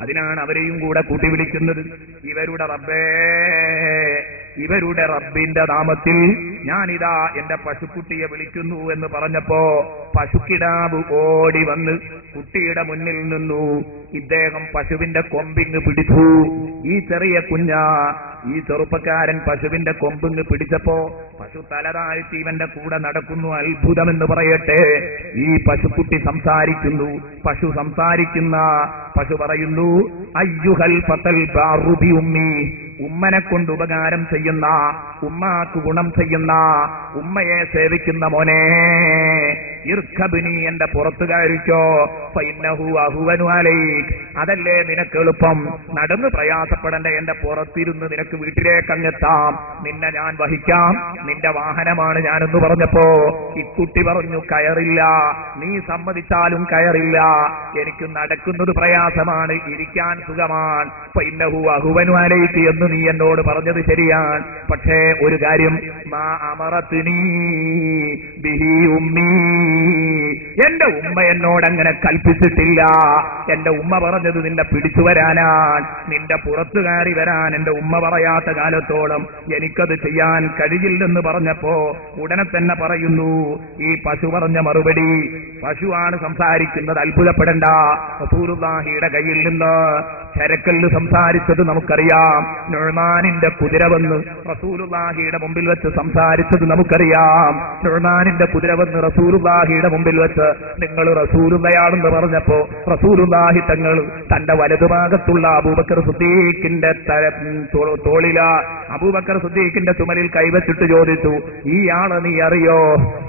അതിനാണ് അവരെയും കൂടെ കൂട്ടി വിളിക്കുന്നത്. ഇവരുടെ റബ്ബേ, ഇവരുടെ റബ്ബിന്റെ നാമത്തിൽ ഞാനിതാ എന്റെ പശുക്കുട്ടിയെ വിളിക്കുന്നു എന്ന് പറഞ്ഞപ്പോ പശുക്കിടാവ് ഓടി വന്ന് കുട്ടിയുടെ മുന്നിൽ നിന്നു. ഇദ്ദേഹം പശുവിന്റെ കൊമ്പിങ് പിടിച്ചു. ഈ ചെറിയ ഈ ചെറുപ്പക്കാരൻ പശുവിന്റെ കൊമ്പിങ് പിടിച്ചപ്പോ പശു തലതാഴ്ത്തി ഇവന്റെ കൂടെ നടക്കുന്നു. അത്ഭുതമെന്ന് പറയട്ടെ, ഈ പശുക്കുട്ടി സംസാരിക്കുന്നു. പശു സംസാരിക്കുന്ന പശു പറയുന്നു, അയ്യുഹൽ ഫതൽ ബാറുബി ഉമ്മി, ഉമ്മനെ കൊണ്ട് ഉപകാരം ചെയ്യുന്ന, ഉമ്മാക്ക് ഗുണം ചെയ്യുന്ന, ഉമ്മയെ സേവിക്കുന്ന മോനെ, ഇർഖബ്നി, എന്റെ പുറത്തു കയറിക്കോ, ഫഇന്നഹു അഹ്വനു അലൈക്, അതല്ലേ നിനക്ക് എളുപ്പം. നടന്ന് പ്രയാസപ്പെടേണ്ട, എന്റെ പുറത്തിരുന്ന് നിനക്ക് വീട്ടിലേക്ക് അങ്ങെത്താം. നിന്നെ ഞാൻ വഹിക്കാം, നിന്റെ വാഹനമാണ് ഞാനെന്ന് പറഞ്ഞപ്പോ ഇക്കുട്ടി പറഞ്ഞു, കയറില്ല, നീ സമ്മതിച്ചാലും കയറില്ല, എനിക്ക് നടക്കുന്നത് പ്രയാസമാണ്, ഇരിക്കാൻ സുഖമാണ്. ഫഇന്നഹു അഹ്വനു അലൈക് എന്ന് നീ എന്നോട് പറഞ്ഞത് ശരിയാണ്. പക്ഷേ ഒരു കാര്യം, മാ അമറത്നി ബിഹി ഉമ്മി, എന്റെ ഉമ്മ എന്നോട് അങ്ങനെ കൽപ്പിച്ചിട്ടില്ല. എന്റെ ഉമ്മ പറഞ്ഞത് നിന്നെ പിടിച്ചു വരാനാണ്, നിന്റെ പുറത്തു കയറി വരാൻ എന്റെ ഉമ്മ പറയാത്ത കാലത്തോളം എനിക്കത് ചെയ്യാൻ കഴിയില്ലെന്ന് പറഞ്ഞപ്പോ ഉടനെ തന്നെ പറയുന്നു ഈ പശു പറഞ്ഞ മറുപടി. പശുവാണ് സംസാരിക്കുന്നത്, അത്ഭുതപ്പെടണ്ട. റസൂലുള്ളാഹിയുടെ കയ്യിൽ നിന്ന് ചരക്കല്ല് സംസാരിച്ചത് നമുക്കറിയാം. നുഅ്മാനിന്റെ കുതിര വന്ന് റസൂലുള്ളാഹിയുടെ മുമ്പിൽ വെച്ച് സംസാരിച്ചത് നമുക്കറിയാം. നുഅ്മാനിന്റെ കുതിര വന്ന് റസൂലുള്ളാഹിയുടെ മുമ്പിൽ വെച്ച് നിങ്ങൾ റസൂലുള്ളയാണെന്ന് പറഞ്ഞപ്പോ റസൂലുള്ളാഹി തങ്ങൾ തന്റെ വലതുഭാഗത്തുള്ള അബൂബക്കർ സിദ്ദീഖിന്റെ തോളില, അബൂബക്കർ സിദ്ദീഖിന്റെ ചുമലിൽ കൈവച്ചിട്ട് ചോദിച്ചു, ഈ ആള് നീ അറിയോ?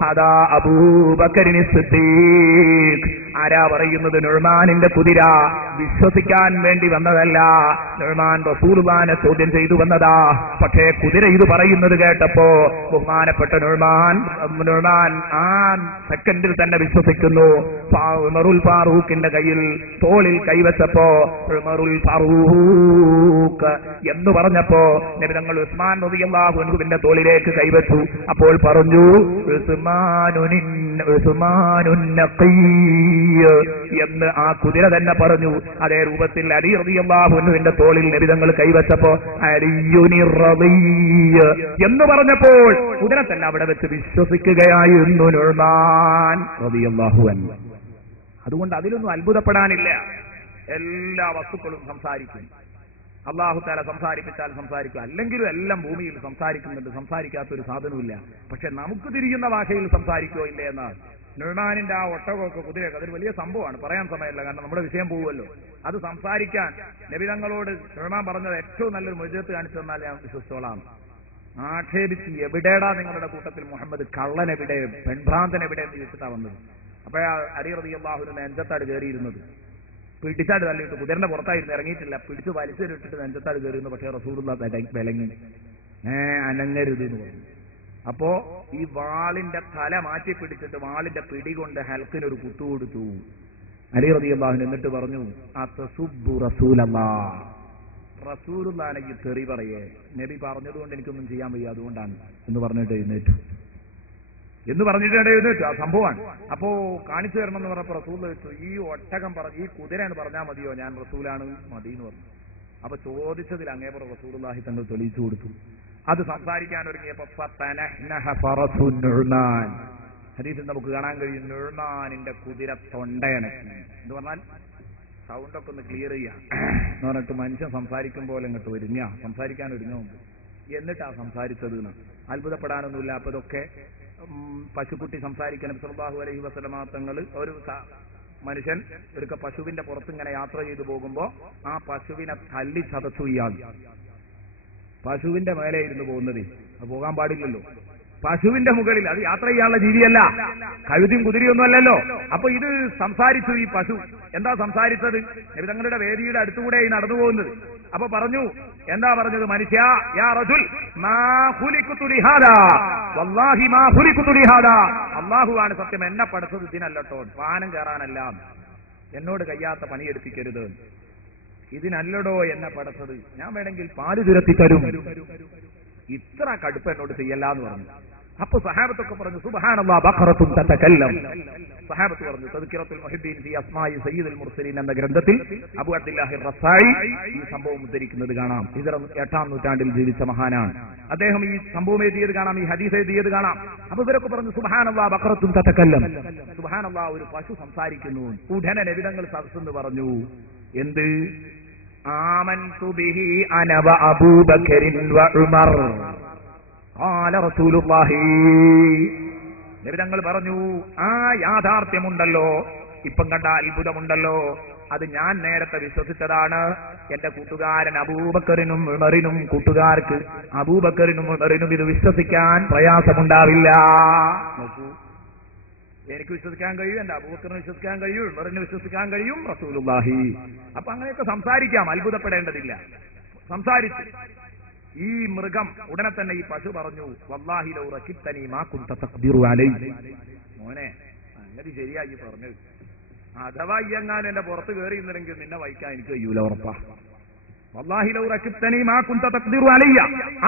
അതാ അബൂബക്കറിന് സിദ്ദീഖ്. ആരാ പറയുന്നത്? നുഅ്മാനിന്റെ കുതിര. വിശ്വസിക്കാൻ വേണ്ടി വന്നതല്ല, നുഅ്മാൻ റസൂലുള്ളാഹിനെ ചോദ്യം ചെയ്തു വന്നതാ. പക്ഷേ കുതിര ഇത് പറയുന്നത് കേട്ടപ്പോ ബഹുമാനപ്പെട്ട നുഅ്മാൻ ആ സെക്കൻഡിൽ തന്നെ വിശ്വസിക്കുന്നു. ഉമറുൽ ഫാറൂഖിന്റെ കയ്യിൽ തോളിൽ കൈവച്ചപ്പോ ഉമറുൽ ഫാറൂഖ് എന്ന് പറഞ്ഞപ്പോ നബി തങ്ങൾ ഉസ്മാൻ റളിയല്ലാഹു അൻഹുവിന്റെ തോളിലേക്ക് കൈവച്ചു. അപ്പോൾ പറഞ്ഞു, ഉസ്മാനുൻ നഖിയ്യ് എന്ന് ആ കുതിര തന്നെ പറഞ്ഞു. അതേ രൂപത്തിൽ അലി റളിയല്ലാഹു അൻഹുവിന്റെ തോളിൽ നബി തങ്ങൾ കൈവച്ചപ്പോ അലിയുനിർ റളിയ്യ് എന്ന് പറഞ്ഞപ്പോൾ ഉടനെ തന്നെ അവിടെ വെച്ച് വിശ്വസിക്കുകയായിരുന്നു നുഅ്മാൻ റളിയല്ലാഹു അൻഹു. അതുകൊണ്ട് അതിലൊന്നും അത്ഭുതപ്പെടാനില്ല. എല്ലാ വസ്തുക്കളും സംസാരിക്കും. അല്ലാഹു തആല സംസാരിപ്പിച്ചാൽ സംസാരിക്കും, അല്ലെങ്കിലും എല്ലാം ഭൂമിയിൽ സംസാരിക്കുന്നുണ്ട്. സംസാരിക്കാത്തൊരു സാധനമില്ല. പക്ഷെ നമുക്ക് തിരിയുന്ന ഭാഷയിൽ സംസാരിക്കോ ഇല്ലേ എന്നാണ്. നുഅ്മാനിന്റെ ആ ഒട്ടകമൊക്കെ കുതിരയൊക്കെ അതൊരു വലിയ സംഭവമാണ്, പറയാൻ സമയമില്ല, കാരണം നമ്മുടെ വിഷയം പോകുമല്ലോ. അത് സംസാരിക്കാൻ നബി തങ്ങളോട് നുഅ്മാൻ പറഞ്ഞത് ഏറ്റവും നല്ലൊരു മുഅ്ജിസത്ത് കാണിച്ചു തന്നാൽ ഞാൻ വിശ്വസിച്ചോളാം. ആക്ഷേപിച്ച്, എവിടെടാ നിങ്ങളുടെ കൂട്ടത്തിൽ മുഹമ്മദ്, കള്ളൻ എവിടെ, പെൺഭ്രാന്തൻ എവിടെ എന്ന് ചോദിച്ചിട്ടാ വന്നത്. അപ്പോഴാ അലി റളിയല്ലാഹു അൻഹു നെഞ്ചത്താട് കയറിയിരുന്നത്. പിടിച്ചാട് തള്ളിയിട്ട് കുതിരന്റെ പുറത്തായിരുന്നു ഇറങ്ങിയിട്ടില്ല, പിടിച്ച് വലിച്ചിട്ടിട്ട് നെഞ്ചത്താട് കയറിയിരുന്നു. പക്ഷേ റസൂലുള്ള വിലങ്ങി അനങ്ങരുത് എന്ന് പറഞ്ഞു. അപ്പോ ഈ വാളിന്റെ തല മാറ്റി പിടിച്ചിട്ട് വാളിന്റെ പിടി കൊണ്ട് ഹൽക്കിനൊരു കുത്തു കൊടുത്തു അലി റളിയല്ലാഹു അൻഹു. എന്നിട്ട് പറഞ്ഞു, അതസുബ്ബു റസൂലല്ലാഹ്, റസൂലുള്ളാഹിനെ തെറി പറയേ, നബി പറഞ്ഞതുകൊണ്ട് എനിക്കൊന്നും ചെയ്യാൻ വയ്യ അതുകൊണ്ടാണ് എന്ന് പറഞ്ഞിട്ട് എഴുന്നേറ്റു ആ സംഭവമാണ്. അപ്പോ കാണിച്ചു തരണം എന്ന് പറഞ്ഞപ്പോ റസൂൽ വെച്ചു, ഈ ഒട്ടകം പറഞ്ഞു, ഈ കുതിരയാണ് പറഞ്ഞാൽ മതിയോ, ഞാൻ റസൂലാണ് മതി എന്ന് പറഞ്ഞു. അപ്പൊ ചോദിച്ചതിൽ അങ്ങേപ്പുറം റസൂലുള്ളാഹി തങ്ങൾ തെളിയിച്ചു കൊടുത്തു. അത് സംസാരിക്കാൻ ഒരുങ്ങിയപ്പോ ഹദീസിൽ നമുക്ക് കാണാൻ കഴിയും, നുഅ്മാനിന്റെ കുതിര തൊണ്ടയണക്കി എന്ന് പറഞ്ഞാൽ സൗണ്ടൊക്കെ ഒന്ന് ക്ലിയർ ചെയ്യാം എന്ന് പറഞ്ഞിട്ട് മനുഷ്യൻ സംസാരിക്കും പോലെ ഇങ്ങോട്ട് സംസാരിക്കാൻ ഒരുങ്ങുന്നുണ്ട്. എന്നിട്ടാ സംസാരിച്ചത് എന്ന് അത്ഭുതപ്പെടാനൊന്നുമില്ല. അപ്പൊ ഇതൊക്കെ പശുക്കുട്ടി സംസാരിക്കാൻ സല്ലല്ലാഹു അലൈഹി വസല്ലമ തങ്ങൾ ഒരു മനുഷ്യൻ ഒരു പശുവിന്റെ പുറത്ത് ഇങ്ങനെ യാത്ര ചെയ്തു പോകുമ്പോ ആ പശുവിനെ തല്ലി ചതച്ചു. ഇയാൾ പശുവിന്റെ മേലെ ഇരുന്ന് പോകുന്നത്, അത് പോകാൻ പാടില്ലല്ലോ. പശുവിന്റെ മുകളിൽ, അത് യാത്ര ചെയ്യാനുള്ള ജീവിയല്ല, കഴുതിയും കുതിരയൊന്നും അല്ലല്ലോ. അപ്പൊ ഇത് സംസാരിച്ചു. ഈ പശു എന്താ സംസാരിച്ചത്? നബി തങ്ങളുടെ വേദിയുടെ അടുത്തുകൂടെ നടന്നു പോകുന്നത്. അപ്പൊ പറഞ്ഞു, എന്താ പറഞ്ഞത്? മനുഷ്യ, യാ റജുൽ മാ ഖുലിഖതു ലിഹാദാ വല്ലാഹി മാ ഖുലിഖതു ലിഹാദാ, അല്ലാഹുവാണ് സത്യം, എന്നെ പഠിച്ചത് ഇതിനല്ലട്ടോ, വാഹനം കയറാനല്ല, എന്നോട് കയ്യാത്ത പണിയെടുപ്പിക്കരുത്, ഇതിനല്ലടോ എന്നെ പഠിച്ചത്, ഞാൻ വേണമെങ്കിൽ പാല് തുരത്തി തരും, ഇത്ര കടുപ്പ് എന്നോട് ചെയ്യല്ലാന്ന് പറഞ്ഞു. അപ്പൊ സഹാബത്തൊക്കെ പറഞ്ഞു, സുബ്ഹാനല്ലാഹ് ബഖറത്തുൻ തതകല്ലം. സഹാബത്ത് പറഞ്ഞു, തദ്കിറത്തുൽ മുഹിബ്ബീൻ ഫി അസ്മാഇ സയ്യിദുൽ മുർസലീൻ എന്ന ഗ്രന്ഥത്തിൽ അബൂ അബ്ദുല്ലാഹി റസായി ഈ സംഭവം ഉദ്ധരിക്കുന്നത് കാണാം. ഹിജ്റ 8-ാം നൂറ്റാണ്ടിൽ ജീവിച്ച മഹാനാണ് അദ്ദേഹം. ഈ സംഭവം എഴുതിയത് കാണാം, ഈ ഹദീസ് എഴുതിയത് കാണാം. അപ്പൊ ഇവരൊക്കെ പറഞ്ഞു, സുബ്ഹാനല്ലാഹ് ബഖറത്തുൻ തതകല്ലം, സുബ്ഹാനല്ലാഹ് ഒരു പശു സംസാരിക്കുന്നു. ഉടനെ നബി തങ്ങൾ സദസ്സെന്ന് പറഞ്ഞു, എന്ത്? ആമൻതു ബിഹി അന വ അബൂബക്കറിൻ വ ഉമർ ഖാല റസൂലുള്ളാഹി. നബി തങ്ങൾ പറഞ്ഞു, ആ യാഥാർത്ഥ്യമുണ്ടല്ലോ, ഇപ്പം കണ്ട അത്ഭുതമുണ്ടല്ലോ, അത് ഞാൻ നേരത്തെ വിശ്വസിച്ചതാണ്. എന്റെ കൂട്ടുകാരൻ അബൂബക്കറിനും ഉമറിനും, കൂട്ടുകാർക്ക് അബൂബക്കറിനും ഉമറിനും ഇത് വിശ്വസിക്കാൻ പ്രയാസമുണ്ടാവില്ല. നോക്കൂ, എനിക്ക് വിശ്വസിക്കാൻ കഴിയും, എന്റെ അബൂബക്കറിനെ വിശ്വസിക്കാൻ കഴിയും, ഉമറിനെ വിശ്വസിക്കാൻ കഴിയും, റസൂലുള്ളാഹി. അപ്പൊ അങ്ങനെയൊക്കെ സംസാരിക്കാം, അത്ഭുതപ്പെടേണ്ടതില്ല. സംസാരിച്ചു ഈ മൃഗം. ഉടനെ തന്നെ ഈ പശു പറഞ്ഞു, വല്ലാഹി ലൗ റകിബ്തനി മാ കുൻത തഖ്ദിറു അലൈ, മോനെ അങ്ങനെ ശരിയായി പറഞ്ഞു, അഥവാ ഈ എങ്ങാനും എന്റെ പുറത്ത് കയറി ഇന്നില്ലെങ്കിൽ നിന്നെ വഹിക്കാൻ എനിക്ക് കഴിയൂല, ഉറപ്പാ. വല്ലാഹി ലൗ റകിബ്തനി മാ കുൻത തഖ്ദിറു അലയ്യ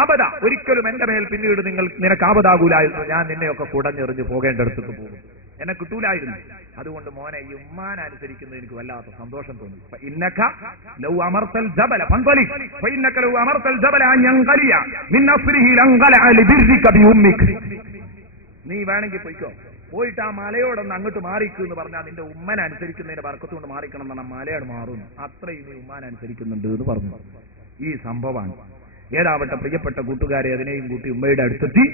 അബദ, ഒരിക്കലും എന്റെ മേൽ പിന്നീട് നിനക്ക് ആപതാകൂലായിരുന്നു, ഞാൻ നിന്നെയൊക്കെ കുടഞ്ഞെറിഞ്ഞ് പോകേണ്ടടുത്തേക്ക് പോകും, എന്നെ കിട്ടൂലായിരുന്നു. അതുകൊണ്ട് മോനെ, ഈ ഉമ്മാൻ അനുസരിക്കുന്നത് എനിക്ക് വല്ലാത്ത സന്തോഷം തോന്നി. ഇന്നക ലൗ അമർതൽ ജബല ഫൻതലിക് ഫഇന്നക ലൗ അമർതൽ ജബല അൻ യൻഖലിയ മിൻ അസ്രിഹി ലൻഖലഅ ലിബിർരിക ബിഉമ്മിക, നീ വേണമെങ്കിൽ പോയിക്കോ, പോയിട്ട് ആ മലയോടൊന്ന് അങ്ങോട്ട് മാറിക്കൂ എന്ന് പറഞ്ഞാൽ നിന്റെ ഉമ്മനെ അനുസരിക്കുന്നതിന്റെ ബർക്കത്ത് കൊണ്ട് മാറിക്കണം എന്നാണ്, മലയോട് മാറും, അത്രയും നീ ഉമ്മാൻ അനുസരിക്കുന്നുണ്ട് എന്ന് പറഞ്ഞു. ഈ സംഭവമാണ്. ഏതാവട്ടെ പ്രിയപ്പെട്ട കൂട്ടുകാരെ, അതിനെയും കൂട്ടി ഉമ്മയുടെ അടുത്തെത്തി.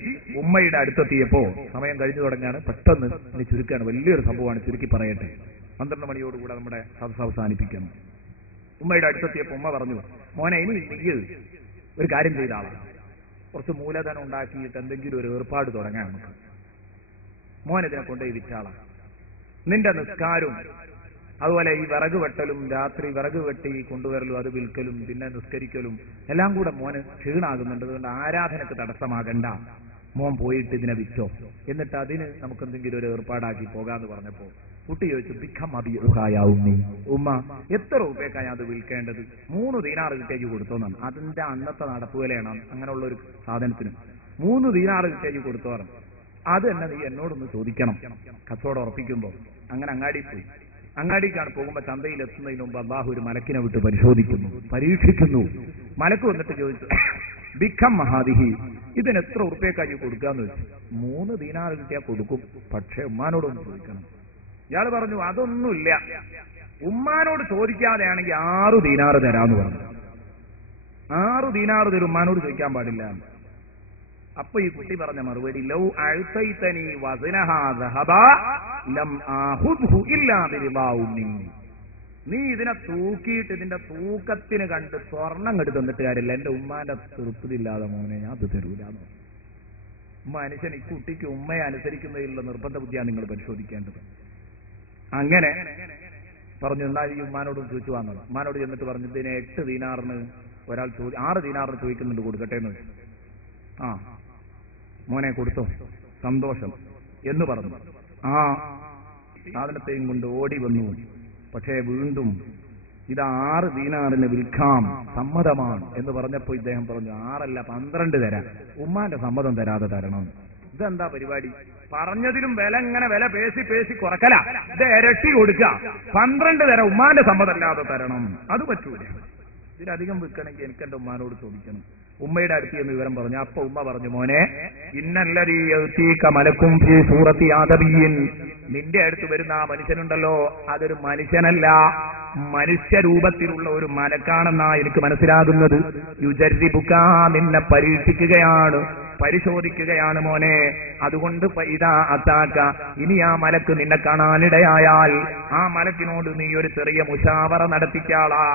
ഉമ്മയുടെ അടുത്തെത്തിയപ്പോ സമയം കഴിഞ്ഞു തുടങ്ങാണ്, പെട്ടെന്ന് ഇനി ചുരുക്കാണ്, വലിയൊരു സംഭവമാണ്, ചുരുക്കി പറയട്ടെ. 12 മണിയോടുകൂടെ നമ്മുടെ സദസ്സ് അവസാനിപ്പിക്കണം. ഉമ്മയുടെ അടുത്തെത്തിയപ്പോ ഉമ്മ പറഞ്ഞു, മോനെ, ഇനി നീ ഒരു കാര്യം ചെയ്ത ആളാണ്, കുറച്ച് മൂലധനം ഉണ്ടാക്കിയിട്ട് എന്തെങ്കിലും ഒരു ഏർപ്പാട് തുടങ്ങാൻ നമുക്ക്. മോനെതിനെ കൊണ്ടുപോയി വിറ്റാളാണ്. നിന്റെ നിസ്കാരവും അതുപോലെ ഈ വിറക് വെട്ടലും, രാത്രി വിറക് വെട്ടി കൊണ്ടുവരലും, അത് വിൽക്കലും, പിന്നെ നിസ്കരിക്കലും എല്ലാം കൂടെ മോന് ക്ഷീണാകുന്നുണ്ട്. അതുകൊണ്ട് ആരാധനക്ക് തടസ്സമാകണ്ട, മോൻ പോയിട്ട് ഇതിനെ വിറ്റോ, എന്നിട്ട് അതിന് നമുക്ക് എന്തെങ്കിലും ഒരു ഏർപ്പാടാക്കി പോകാന്ന് പറഞ്ഞപ്പോ കുട്ടി ചോദിച്ചു, ബിക്കം അബിയുഹായാവുന്നി, ഉമ്മ എത്ര രൂപയ്ക്കാണ് അത് വിൽക്കേണ്ടത്? 3 ദീനാർ കിട്ടേക്ക് കൊടുത്തോന്നാണ്. അതിന്റെ അന്നത്തെ നടപ്പുവിലയാണ് അങ്ങനെയുള്ള ഒരു സാധനത്തിന് 3 ദീനാർ കിട്ടേക്ക് കൊടുത്തോറും. അത് തന്നെ നീ എന്നോടൊന്ന് ചോദിക്കണം കച്ചവടം ഉറപ്പിക്കുമ്പോ. അങ്ങനെ അങ്ങാടി പോയി. അങ്ങാടിക്കാണ് പോകുമ്പോ ചന്തയിൽ എത്തുന്നതിന് മുമ്പ് അല്ലാഹു ഒരു മലക്കിനെ വിട്ട് പരിശോധിക്കുന്നു, പരീക്ഷിക്കുന്നു. മലക്ക് വന്നിട്ട് ചോദിച്ചു, ബിക്കം മഹാദിഹി, ഇതിന് എത്ര ഉറുപ്പ്യക്കായി കൊടുക്കാന്ന് വെച്ചു. 3 ദീനാർ കിട്ടിയാൽ കൊടുക്കും, പക്ഷെ ഉമ്മാനോടൊന്ന് ചോദിക്കണം. ഇയാൾ പറഞ്ഞു, അതൊന്നുമില്ല, ഉമ്മാനോട് ചോദിക്കാതെയാണെങ്കിൽ 6 ദീനാർ തരാന്ന് പറഞ്ഞു. 6 ദീനാർ തരും, ഉമ്മാനോട് ചോദിക്കാൻ പാടില്ല. അപ്പൊ ഈ കുട്ടി പറഞ്ഞ മറുപടി, ലൗ അഅ്തൈതനി വസ്നഹാ ദഹബാ ലം ആഖുദ്ഹു ഇല്ലാ ബിറിദാ ഉമ്മി, നീ ഇതിനെ തൂക്കിയിട്ട് ഇതിന്റെ തൂക്കത്തിന് കണ്ട് സ്വർണം കെടുത്ത് തന്നിട്ട് കാര്യമില്ല, എന്റെ ഉമ്മാന്റെ തൃപ്തിയില്ലാതെ മോനെ ഞാൻ അത് തരൂലാന്ന്. മനുഷ്യൻ ഈ കുട്ടിക്ക് ഉമ്മയെ അനുസരിക്കുന്നതിലുള്ള നിർബന്ധ ബുദ്ധിയാണ് നിങ്ങൾ പരിശോധിക്കേണ്ടത്. അങ്ങനെ പറഞ്ഞു, എന്നാൽ ഈ ഉമ്മാനോട് ചോദിച്ചു വന്നത്. ഉമ്മാനോട് ചെന്നിട്ട് പറഞ്ഞു, ഇതിനെ 8 ദീനാറിന് ഒരാൾ 6 ദീനാറിന് ചോദിക്കുന്നുണ്ട്, കൊടുക്കട്ടെ എന്ന് വെച്ചു. ആ മോനെ കൊടുത്തോ, സന്തോഷം എന്ന് പറഞ്ഞു. ആ സാധനത്തെയും കൊണ്ട് ഓടി വന്നു. പക്ഷേ വീണ്ടും ഇത് 6 ദീനാറിന് വിൽക്കാം, സമ്മതമാണ് എന്ന് പറഞ്ഞപ്പോൾ ഇദ്ദേഹം പറഞ്ഞു, 6 അല്ല 12 തരാം, ഉമ്മാന്റെ സമ്മതം തരാതെ തരണം. ഇതെന്താ പരിപാടി? പറഞ്ഞതിലും വില പേശി കുറക്കല. ഇത് ഇരട്ടി കൊടുക്കുക, 12 തരാം, ഉമ്മാന്റെ സമ്മതമല്ലാതെ തരണം. അത് പറ്റൂല. ഇതിലധികം വിൽക്കണമെങ്കിൽ എനിക്ക് എന്റെ ഉമ്മാനോട് ചോദിക്കണം. ഉമ്മയുടെ അടുത്ത് എന്ന് വിവരം പറഞ്ഞു. അപ്പൊ ഉമ്മ പറഞ്ഞു, മോനെ ഇന്നല്ലദീ യഅതീക മലക്കും ഫീ സൂറത്തി ആദമിയ്യിൻ, നിന്റെ അടുത്ത് വരുന്ന ആ മനുഷ്യനുണ്ടല്ലോ, അതൊരു മനുഷ്യനല്ല, മനുഷ്യരൂപത്തിലുള്ള ഒരു മലക്കാണെന്നാ എനിക്ക് മനസ്സിലാകുന്നത്. യുജർരിബുക, നിന്നെ പരീക്ഷിക്കുകയാണ്, പരിശോധിക്കുകയാണ് മോനെ. അതുകൊണ്ട് ഇതാ അത്താക്ക, ഇനി ആ മലക്ക് നിന്നെ കാണാനിടയായാൽ ആ മലക്കിനോട് നീ ഒരു ചെറിയ മുശാവറ നടത്തിക്കാളാ.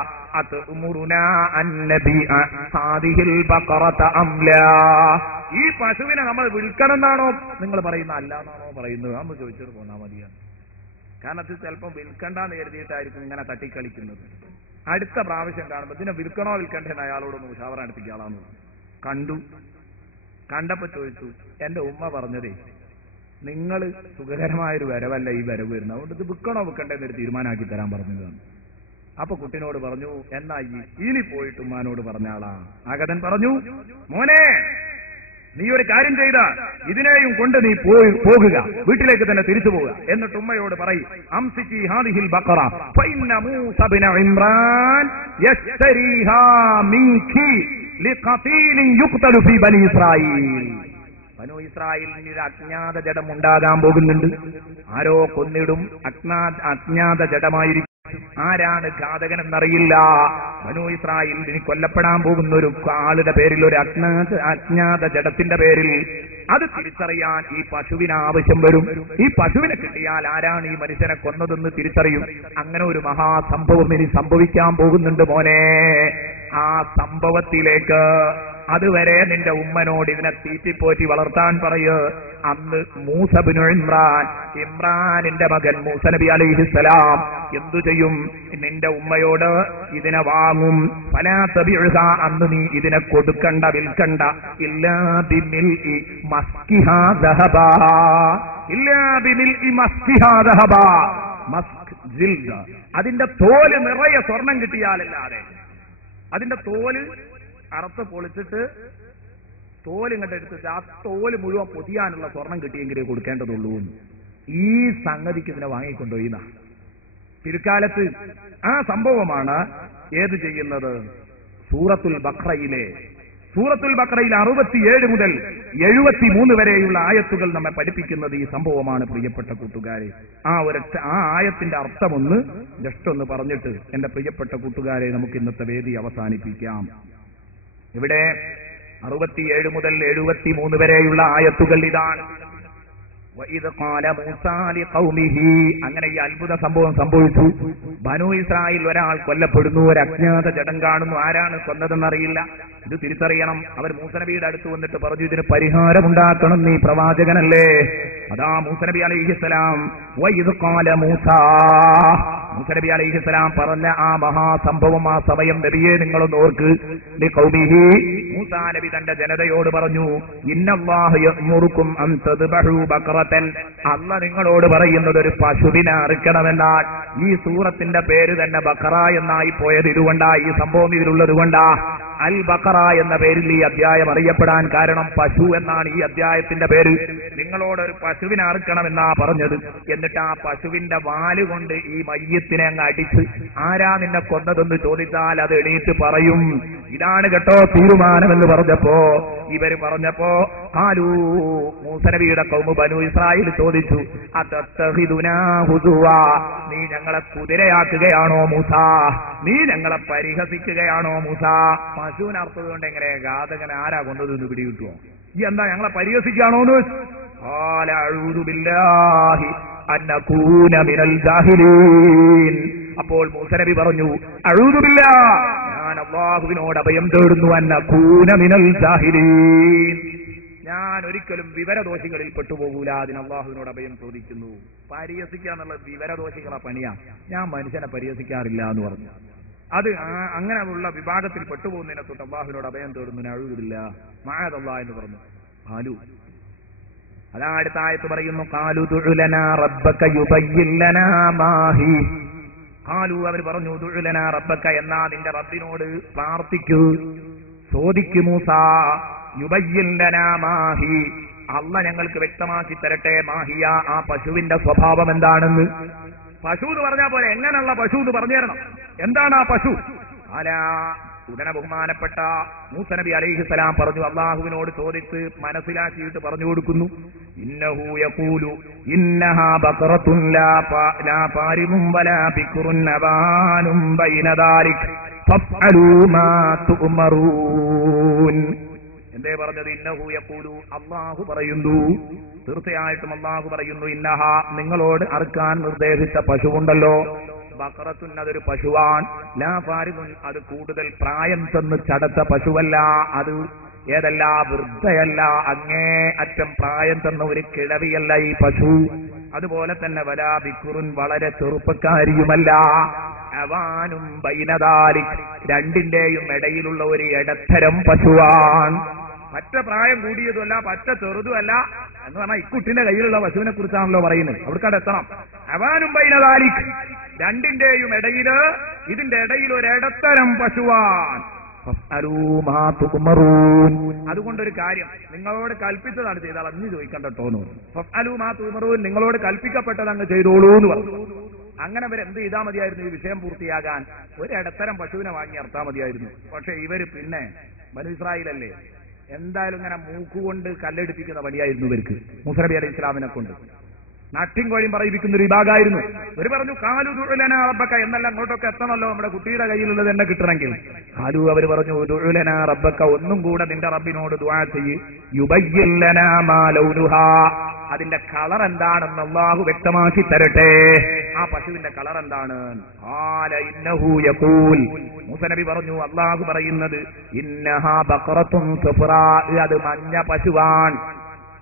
ഈ പശുവിനെ നമ്മൾ വിൽക്കണമെന്നാണോ നിങ്ങൾ പറയുന്ന, അല്ലാന്നാണോ പറയുന്നത്? നമ്മൾ ചോദിച്ചിട്ട് പോന്നാ മതിയാണ്. കാരണം അത് ചിലപ്പോൾ വിൽക്കണ്ടെന്ന് കരുതിയിട്ടായിരിക്കും ഇങ്ങനെ തട്ടിക്കളിക്കുന്നത്. അടുത്ത പ്രാവശ്യം കാണുമ്പോൾ ഇതിനെ വിൽക്കണോ വിൽക്കണ്ടെന്ന് അയാളോടൊന്ന് മുശാവറ നടത്തിക്കാളാന്ന് കണ്ടപ്പോ ചോദിച്ചു. എന്റെ ഉമ്മ പറഞ്ഞതേ, നിങ്ങൾ സുഖകരമായൊരു വരവല്ല ഈ വരവ് വരുന്നത്, അതുകൊണ്ട് ഇത് വിൽക്കണോ വിൽക്കണ്ടെന്നൊരു തീരുമാനമാക്കി തരാൻ പറഞ്ഞതാണ്. അപ്പൊ കുട്ടിനോട് പറഞ്ഞു, എന്നാ ഇനി പോയിട്ട് ഉമ്മാനോട് പറഞ്ഞാളാ. ആഗതൻ പറഞ്ഞു, മോനെ നീ ഒരു കാര്യം ചെയ്ത, ഇതിനെയും കൊണ്ട് നീ പോകുക, വീട്ടിലേക്ക് തന്നെ തിരിച്ചു പോവുക. എന്നിട്ട് ഉമ്മയോട് പറയും, അംസിക്കി ഹാദിഹിൽ ബഖറ ഫഇന്ന മൂസ ഇബ്ന ഇമ്രാൻ യസ്തരീഹാ മിൻകി ലിഖതീലിൻ യുഖ്തലു ഫീ ബനി ഇസ്രായീൽ. ബനു ഇസ്രായേലിന് ഒരു അജ്ഞാത ജഡം ഉണ്ടാകാൻ പോകുന്നുണ്ട്. ആരോ കൊന്നിടും, അജ്ഞാത ജഡമായിരിക്കും. ആരാണ് ഘാതകൻ എന്നറിയില്ല. ബനു ഇസ്രായേലിന് കൊല്ലപ്പെടാൻ പോകുന്ന ഒരു ആളുടെ പേരിൽ, ഒരു അജ്ഞാത ജഡത്തിന്റെ പേരിൽ അത് തിരിച്ചറിയാൻ ഈ പശുവിന് ആവശ്യം വരും. ഈ പശുവിനെ കിട്ടിയാൽ ആരാണ് ഈ മനുഷ്യനെ കൊന്നതെന്ന് തിരിച്ചറിയും. അങ്ങനെ ഒരു മഹാസംഭവം ഇനി സംഭവിക്കാൻ പോകുന്നുണ്ട് മോനെ. ആ സംഭവത്തിലേക്ക് അതുവരെ നിന്റെ ഉമ്മനോട് ഇതിനെ തീറ്റിപ്പോറ്റി വളർത്താൻ പറയ്. അന്ന് മൂസ ഇബ്നു ഇമ്രാൻ, ഇമ്രാനിന്റെ മകൻ മൂസ നബി അലൈഹിസ്സലാം എന്തു ചെയ്യും? നിന്റെ ഉമ്മയോട് ഇതിനെ വാങ്ങും. ഫലാ തബിഉഹ, അന്ന് നീ ഇതിനെ കൊടുക്കണ്ട, വിൽക്കണ്ട. ഇല്ലാ ബിമിൽഇ മസ്കിഹാ ദഹബാ, ഇല്ലാ ബിമിൽഇ മസ്കിഹാ ദഹബാ. മസ്ക് ജിൽദ, അതിന്റെ തോല് നിറയെ സ്വർണം കിട്ടിയാലല്ലാതെ, അതിന്റെ തോല് അറുത്ത് പൊളിച്ചിട്ട് തോലിങ്ങോട്ട് എടുത്തിട്ട് ആ തോല് മുഴുവൻ പൊതിയാനുള്ള സ്വർണം കിട്ടിയെങ്കിലേ കൊടുക്കേണ്ടതുള്ളൂ. ഈ സംഗതിക്ക് ഇതിനെ വാങ്ങിക്കൊണ്ടുപോയിന്ന പിൽക്കാലത്ത് ആ സംഭവമാണ് ഏത് ചെയ്യുന്നത്? സൂറത്തുൽ ബഖറയിലെ 67 മുതൽ 73 വരെയുള്ള ആയത്തുകൾ നമ്മെ പഠിപ്പിക്കുന്നത് ഈ സംഭവമാണ്. പ്രിയപ്പെട്ട കൂട്ടുകാരെ, ആ ആയത്തിന്റെ അർത്ഥമൊന്ന് ജസ്റ്റ് ഒന്ന് പറഞ്ഞിട്ട് എന്റെ പ്രിയപ്പെട്ട കൂട്ടുകാരെ നമുക്ക് ഇന്നത്തെ വേദി അവസാനിപ്പിക്കാം. ഇവിടെ 67 മുതൽ 73 വരെയുള്ള ആയത്തുകൾ ഇതാണ്. അങ്ങനെ ഈ അത്ഭുത സംഭവം സംഭവിച്ചു. ബനു ഇസ്രായേൽ ഒരാൾ കൊല്ലപ്പെടുന്നു, ഒരു അജ്ഞാത ജഡം കാണുന്നു. ആരാണ് കൊന്നതെന്നറിയില്ല. ഇത് തിരിച്ചറിയണം. അവർ മൂസ നബിയുടെ അടുത്ത് വന്നിട്ട് പറഞ്ഞു, ഇതിന് പരിഹാരമുണ്ടാക്കണം, നീ പ്രവാചകനല്ലേ. അതാ മൂസ നബി അലൈഹിസ്സലാം മൂസ നബി അലൈഹിസ്സലാം പറഞ്ഞ ആ മഹാസംഭവം, ആ സമയം നബിയെ നിങ്ങളൊന്ന് ഓർക്ക്. മൂസാ നബി തന്റെ ജനതയോട് പറഞ്ഞു, ഇന്നല്ലാഹു യഅ്മുറുക്കും അൻ തദ്ബഹു ബഖറതൻ, അല്ലാഹ് നിങ്ങളോട് പറയുന്നത് ഒരു പശുവിനെ അറുക്കണമെന്നാൽ. ഈ സൂറത്തിന്റെ പേര് തന്നെ ബഖറ എന്നായി പോയത് ഇതുകൊണ്ടാ, ഈ സംഭവം ഇതിലുള്ളത് കൊണ്ടാ. അൽ ബഖറ എന്ന പേരിൽ ഈ അധ്യായം അറിയപ്പെടാൻ കാരണം പശു എന്നാണ് ഈ അധ്യായത്തിന്റെ പേര്. നിങ്ങളോട് ഒരു പശുവിനെ അറുക്കണമെന്നാ പറഞ്ഞത്. എന്നിട്ട് ആ പശുവിന്റെ വാല് കൊണ്ട് ഈ മയ്യത്തിനെ അങ്ങ് അടിച്ച്, ആരാ നിന്നെ കൊന്നതെന്ന് ചോദിച്ചാൽ അത് എണീറ്റ് പറയും, ഇതാണ് കേട്ടോ തീരുമാനമെന്ന് പറഞ്ഞപ്പോ ഇവര് പറഞ്ഞപ്പോ മൂസ നബിയുടെ ഖൗമ് ബനു ഇസ്രായേൽ ചോദിച്ചു, അതത്തഖിദുനാ ഹുസുവാ, നീ ഞങ്ങളെ കുതിരയാക്കുകയാണോ മൂസ? നീ ഞങ്ങളെ പരിഹസിക്കുകയാണോ മൂസ? പശുവിനെ അർത്ഥതുകൊണ്ട് എങ്ങനെ ഘാതകനെ ആരാ കൊന്നതെന്ന് പിടികിട്ടുമോ? ഈ എന്താ ഞങ്ങളെ പരിഹസിക്കുകയാണോന്ന്? അപ്പോൾ മൂസ നബി പറഞ്ഞു, അഊദു ബില്ലാഹ്, ഞാൻ അല്ലാഹുവിനോട് അഭയം തേടുന്നു, അന്നകൂന മിനൽ ജാഹിലീൻ, ഞാൻ ഒരിക്കലും വിവരദോഷികളിൽ പെട്ടുപോകൂല. അതിന് അള്ളാഹുവിനോട് അഭയം ചോദിക്കുന്നു. പരിഹസിക്കുക എന്നുള്ളത് വിവരദോഷികളെ പണിയാ. ഞാൻ മനുഷ്യനെ പരിഹസിക്കാറില്ല എന്ന് പറഞ്ഞു. അത് അങ്ങനെയുള്ള വിഭാഗത്തിൽ പെട്ടുപോകുന്നതിനെ തൊട്ട് അള്ളാഹുവിനോട് അഭയം തേടുന്നു. അഴുകില്ല മഅദല്ലാ എന്ന് പറഞ്ഞു. ഖാലു, അതാ അടുത്ത ആയത്ത് പറയുന്നു, ഖാലു ദുഉ ലനാ റബ്ബക യുബയ്യിൻ ലനാ മാഹി. ഖാലു, അവർ പറഞ്ഞു, ദുഉ ലനാ റബ്ബക, എന്നാ നിന്റെ റബ്ബിനോട് പ്രാർത്ഥിക്കൂ, ചോദിക്കു മൂസാ, യുബയ്യിൻ ലനാ മാഹി, അല്ലാഹ് ഞങ്ങൾക്ക് വ്യക്തമാക്കി തരട്ടെ, മാഹിയ, ആ പശുവിന്റെ സ്വഭാവം എന്താണെന്ന്. പശു എന്ന് പറഞ്ഞാൽ പോലെ എങ്ങനെയുള്ള പശു എന്ന് പറഞ്ഞു തരണം. എന്താണ് ആ പശു? അലാ, ഉടനെ ബഹുമാനപ്പെട്ട മൂസ നബി അലൈഹിസ്സലാം പറഞ്ഞു, അള്ളാഹുവിനോട് ചോദിച്ച് മനസ്സിലാക്കിയിട്ട് പറഞ്ഞു കൊടുക്കുന്നു. ഇന്നഹു യഖൂലു ഇന്നഹാ ബഖറത്തുൻ ലാ ഫാരിമുൻ വലാ ബിക്റുൻ അവാനും ബൈന ദാലിക് ഫഫ്അലൂ മാ തുഅ്മറൂൻ. എന്തേ പറഞ്ഞത്? ഇന്നഹു യഖൂലു, അള്ളാഹു പറയുന്നു, തീർച്ചയായിട്ടും അള്ളാഹു പറയുന്നു, ഇന്നഹാ, നിങ്ങളോട് അറുക്കാൻ നിർദ്ദേശിച്ച പശുവുണ്ടല്ലോ, ബഖറത്തുൻ, അതൊരു പശുവാൻ, ലാ ഫാരിമുൻ, അത് കൂടുതൽ പ്രായം ചെന്ന് ചടച്ച പശുവല്ല, അത് ഏതല്ല, വൃദ്ധയല്ല, അങ്ങേ അറ്റം പ്രായം ചെന്ന ഒരു കിഴവിയല്ല ഈ പശു. അതുപോലെ തന്നെ വലാ ബിക്റുൻ, വളരെ ചെറുപ്പക്കാരിയുമല്ല, അവാനും ബൈനദാലിക്, രണ്ടിന്റെയും ഇടയിലുള്ള ഒരു ഇടത്തരം പശുവാൻ. പറ്റ പ്രായം കൂടിയതുമല്ല, പറ്റ ചെറുതുമല്ല എന്ന് പറഞ്ഞാൽ ഇക്കുട്ടിന്റെ കയ്യിലുള്ള പശുവിനെ കുറിച്ചാണല്ലോ പറയുന്നത്. അവർക്കവിടെ എത്തണം. അവാനും ബൈനദാലിക്, രണ്ടിന്റെയും ഇടയില്, ഇതിന്റെ ഇടയിൽ ഒരു ഇടത്തരം പശുവാൻ. അതുകൊണ്ടൊരു കാര്യം നിങ്ങളോട് കൽപ്പിച്ചതാണ് ചെയ്താൽ അന്ന് ചോദിക്കണ്ടോന്ന് പറഞ്ഞു. ഫഫ്അലൂ മാ തുമറൂൻ, നിങ്ങളോട് കൽപ്പിക്കപ്പെട്ടത് അങ്ങ് ചെയ്തോളൂ എന്ന് പറഞ്ഞു. അങ്ങനെ ഇവർ എന്ത് ചെയ്താൽ മതിയായിരുന്നു ഈ വിഷയം പൂർത്തിയാകാൻ? ഒരു ഇടത്തരം പശുവിനെ വാങ്ങി അർത്താൽ മതിയായിരുന്നു. പക്ഷെ ഇവര് പിന്നെ ബനൂ ഇസ്രായേലല്ലേ, എന്തായാലും ഇങ്ങനെ മൂക്കുകൊണ്ട് കല്ലെടുപ്പിക്കുന്ന പണിയായിരുന്നു ഇവർക്ക്. മൂസ നബി അലൈഹി ഇസ്ലാമിനെ കൊണ്ട് നാട്ടിൻകോഴിയും പറയിപ്പിക്കുന്ന ഒരു വിഭാഗമായിരുന്നു. ഇവർ പറഞ്ഞു, ഖാലു ദുഉ ലനാ റബ്ബക, എന്നല്ല അങ്ങോട്ടൊക്കെ എത്തണമല്ലോ, നമ്മുടെ കുട്ടിയുടെ കയ്യിലുള്ളത് തന്നെ കിട്ടണമെങ്കിൽ. ഖാലു, അവർ പറഞ്ഞു, ദുഉ ലനാ റബ്ബക, ഒന്നും കൂടെ നിന്റെ റബ്ബിനോട് ദുആ ചെയ്യ്, യുബയ്യിൻ ലനാ മാ ലൗനുഹാ, അതിന്റെ കളർ എന്താണെന്ന് അല്ലാഹു വ്യക്തമാക്കി തരട്ടെ. ആ പശുവിന്റെ കളർ എന്താണ്? ഖാല ഇന്നഹു യഖൂൽ, മൂസ നബി പറഞ്ഞു, അല്ലാഹു പറയുന്നത്, ഇന്നഹാ ബഖറത്തുൻ സഫറാ, അത് മഞ്ഞ പശുവാൻ.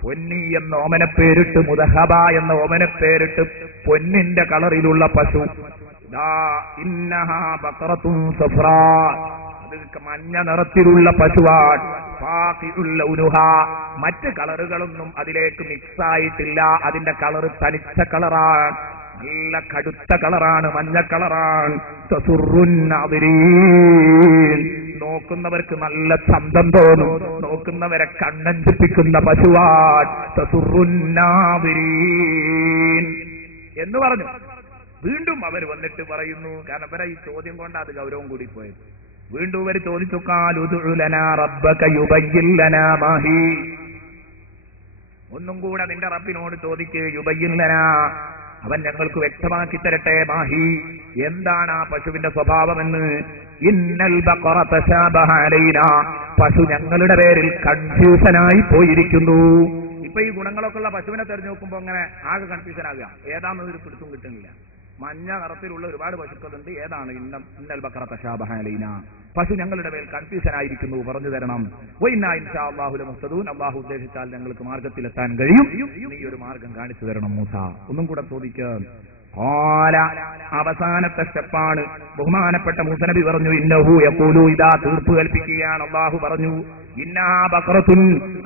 പൊന്നി എന്ന ഓമനപ്പേരിട്ട്, മുദഹബ എന്ന ഓമനപ്പേരിട്ട് പൊന്നിന്റെ കളറിലുള്ള പശു. ഇന്നഹാ ബഖറത്തുൻ സഫറാ, അത് മഞ്ഞ നിറത്തിലുള്ള പശുവാൻ. ഫാഖിഉൽ ലൗനുഹാ, മറ്റ് കളറുകളൊന്നും അതിലേക്ക് മിക്സ് ആയിട്ടില്ല, അതിന്റെ കളറ് തനിച്ച കളറാണ്, നല്ല കടുത്ത കളറാണ്, മഞ്ഞ കളറാണ്. തസുറുൻ നാദിരീൻ, നോക്കുന്നവർക്ക് നല്ല ചന്തം തോന്നും, നോക്കുന്നവരെ കണ്ണഞ്ചിപ്പിക്കുന്ന പശുവാൻ. തസുറുൻ നാദിരീൻ എന്ന് പറഞ്ഞു. വീണ്ടും അവർ വന്നിട്ട് പറയുന്നു, കാരണം ഇവരെ ഈ ചോദ്യം കൊണ്ട് അത് ഗൗരവം കൂടി പോയത്. വീണ്ടും ഇവർ ചോദിച്ചു, ഖാലു ദുഉ ലനാ റബ്ബക യുബയ്യിൻ ലനാ മാഹി, ഒന്നും കൂടെ നിന്റെ റബ്ബിനോട് ചോദിക്ക്, യുബയ്യിൻ ലനാ, അവൻ ഞങ്ങൾക്ക് വ്യക്തമാക്കി തരട്ടെ, മാഹി, എന്താണ് ആ പശുവിന്റെ സ്വഭാവമെന്ന്. ഇന്നൽ ബഖറ തശാബഹ അലൈനാ, പശു ഞങ്ങളുടെ പേരിൽ കൺഫ്യൂഷനായി പോയിരിക്കുന്നു. ഇപ്പൊ ഈ ഗുണങ്ങളൊക്കെ ഉള്ള പശുവിനെ തെരഞ്ഞു നോക്കുമ്പോ അങ്ങനെ ആകെ കൺഫ്യൂഷൻ ആകുക, ഏതാണെന്നൊരു പിടുത്തം കിട്ടുന്നില്ല. മഞ്ഞ നിറത്തിലുള്ള ഒരുപാട് പശുക്കളുണ്ട്, ഏതാണ് ഇന്നൽ ബഖറ തശാബഹ അലൈനാ, പശു ഞങ്ങളുടെ മേൽ കൺഫ്യൂഷൻ ആയിരിക്കുന്നു, പറഞ്ഞു തരണം. വഇന്നാ ഇൻഷാ അല്ലാഹു ലമുഹ്തദൂൻ, അല്ലാഹു ഉദ്ദേശിച്ചാൽ ഞങ്ങൾക്ക് മാർഗത്തിലെത്താൻ കഴിയും, നീ ഒരു മാർഗം കാണിച്ചു തരണം മൂസ. ഒന്നും കൂടെ ചോദിക്കാം. അവസാനത്തെ സ്റ്റെപ്പാണ്. ബഹുമാനപ്പെട്ട മൂസ നബി പറഞ്ഞു, ഇന്നഹു യഖൂലു, ഇദാ, തീർപ്പ് കൽപ്പിക്കുകയാണ്. അല്ലാഹു പറഞ്ഞു, ഇന്നാ ബഖറത്തുൻ,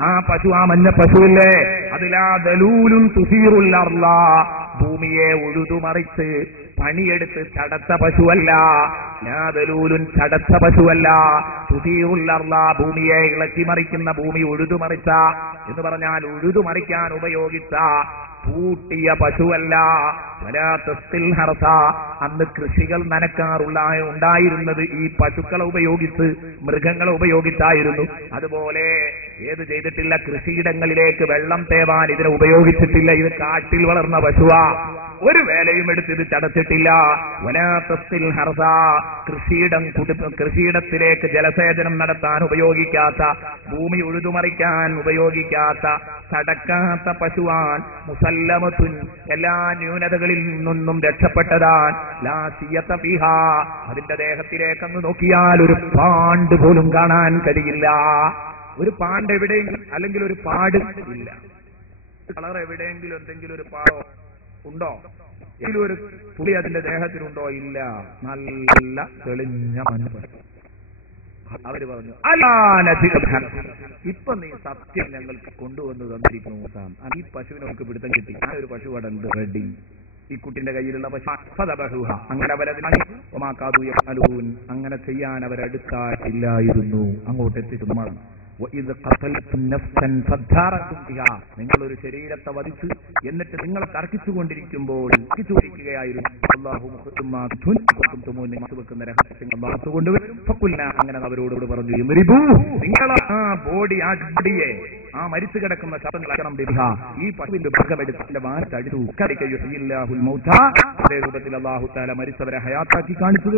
ആ പശു, ആ മഞ്ഞ പശുവില്ലേ, അതിലാ ദലൂലുൻ തുസീറുൽ അർള, ഭൂമിയെ ഉഴുതുമറിച്ച് പണിയെടുത്ത് ചടച്ച പശുവല്ല. ദലൂലുൻ, ചടച്ച പശുവല്ല. തുസീറുൽ അർള, ഭൂമിയെ ഇളക്കിമറിക്കുന്ന, ഭൂമി ഉഴുതുമറിച്ച എന്ന് പറഞ്ഞാൽ ഉഴുതുമറിക്കാൻ ഉപയോഗിച്ച പൂട്ടിയ പശുവല്ല. വലാത്തസ്തിൽ ഹർസ, അന്ന് കൃഷികൾ ഉണ്ടായിരുന്നത് ഈ പശുക്കളെ ഉപയോഗിച്ച്, മൃഗങ്ങളെ ഉപയോഗിച്ചായിരുന്നു. അതുപോലെ ഏത് ചെയ്തിട്ടില്ല, കൃഷിയിടങ്ങളിലേക്ക് വെള്ളം തേവാൻ ഇതിനെ ഉപയോഗിച്ചിട്ടില്ല. ഇത് കാട്ടിൽ വളർന്ന പശുവാ, ഒരു വേലയും എടുത്ത് ഇത് ചടച്ചിട്ടില്ല. വലാത്തസ്തിൽ ഹർസ, കൃഷിയിടത്തിലേക്ക് ജലസേചനം നടത്താൻ ഉപയോഗിക്കാത്ത, ഭൂമി ഉഴുതുമറിക്കാൻ ഉപയോഗിക്കാത്ത, ചടക്കാത്ത പശുവാൻ. മുസല്ലമത്തുൻ, എല്ലാ ന്യൂനതകളിൽ നിന്നും രക്ഷപ്പെട്ടതാണ്. ലാ സിയത ഫീഹാ, അതിന്റെ ദേഹത്തിലേക്ക് അങ്ങ് നോക്കിയാൽ ഒരു പാണ്ട് പോലും കാണാൻ കഴിയില്ല. ഒരു പാണ്ട് എവിടെയെങ്കിലും അല്ലെങ്കിൽ ഒരു പാട് ഇല്ല. കളർ എവിടെയെങ്കിലും എന്തെങ്കിലും ഒരു പാടോ ഉണ്ടോ? എങ്കിലും ഒരു പുളി അതിന്റെ ദേഹത്തിനുണ്ടോ? ഇല്ല. നല്ല തെളിഞ്ഞ മണ്ണ്. അവര് പറഞ്ഞു ഇപ്പൊ നീ സത്യം ഞങ്ങൾക്ക് കൊണ്ടുവന്ന് തന്നിരിക്കുന്നു. ഈ പശുവിനെ നമുക്ക് പിടുത്തം കിട്ടി. ആ ഒരു പശു അവിടെ ഉണ്ട് റെഡി. ഈ കുട്ടിന്റെ കയ്യിലുള്ള പശു. അങ്ങനെ അങ്ങനെ ചെയ്യാൻ അവരെടുത്തായില്ലായിരുന്നു. അങ്ങോട്ട് എത്തിച്ചു. നിങ്ങളൊരു ശരീരത്തെ വധിച്ച് എന്നിട്ട് നിങ്ങളെ തർക്കിച്ചുകൊണ്ടിരിക്കുമ്പോൾ വെക്കുന്ന രഹസ്യങ്ങൾ കൊണ്ടുവരും. അങ്ങനെ അവരോട് പറഞ്ഞു നിങ്ങൾ ആ ബോഡി, ആ ബോഡിയെ, ആ മരിച്ചു കിടക്കുന്ന ശബ്ദം ഈ പശുവിന്റെ ഭാഗമെടുത്തിന്റെ വാറ്റടിച്ചു. അതേ രൂപത്തിൽ അള്ളാഹു താല മരിച്ചവരെ ഹയാത്താക്കി കാണിച്ചു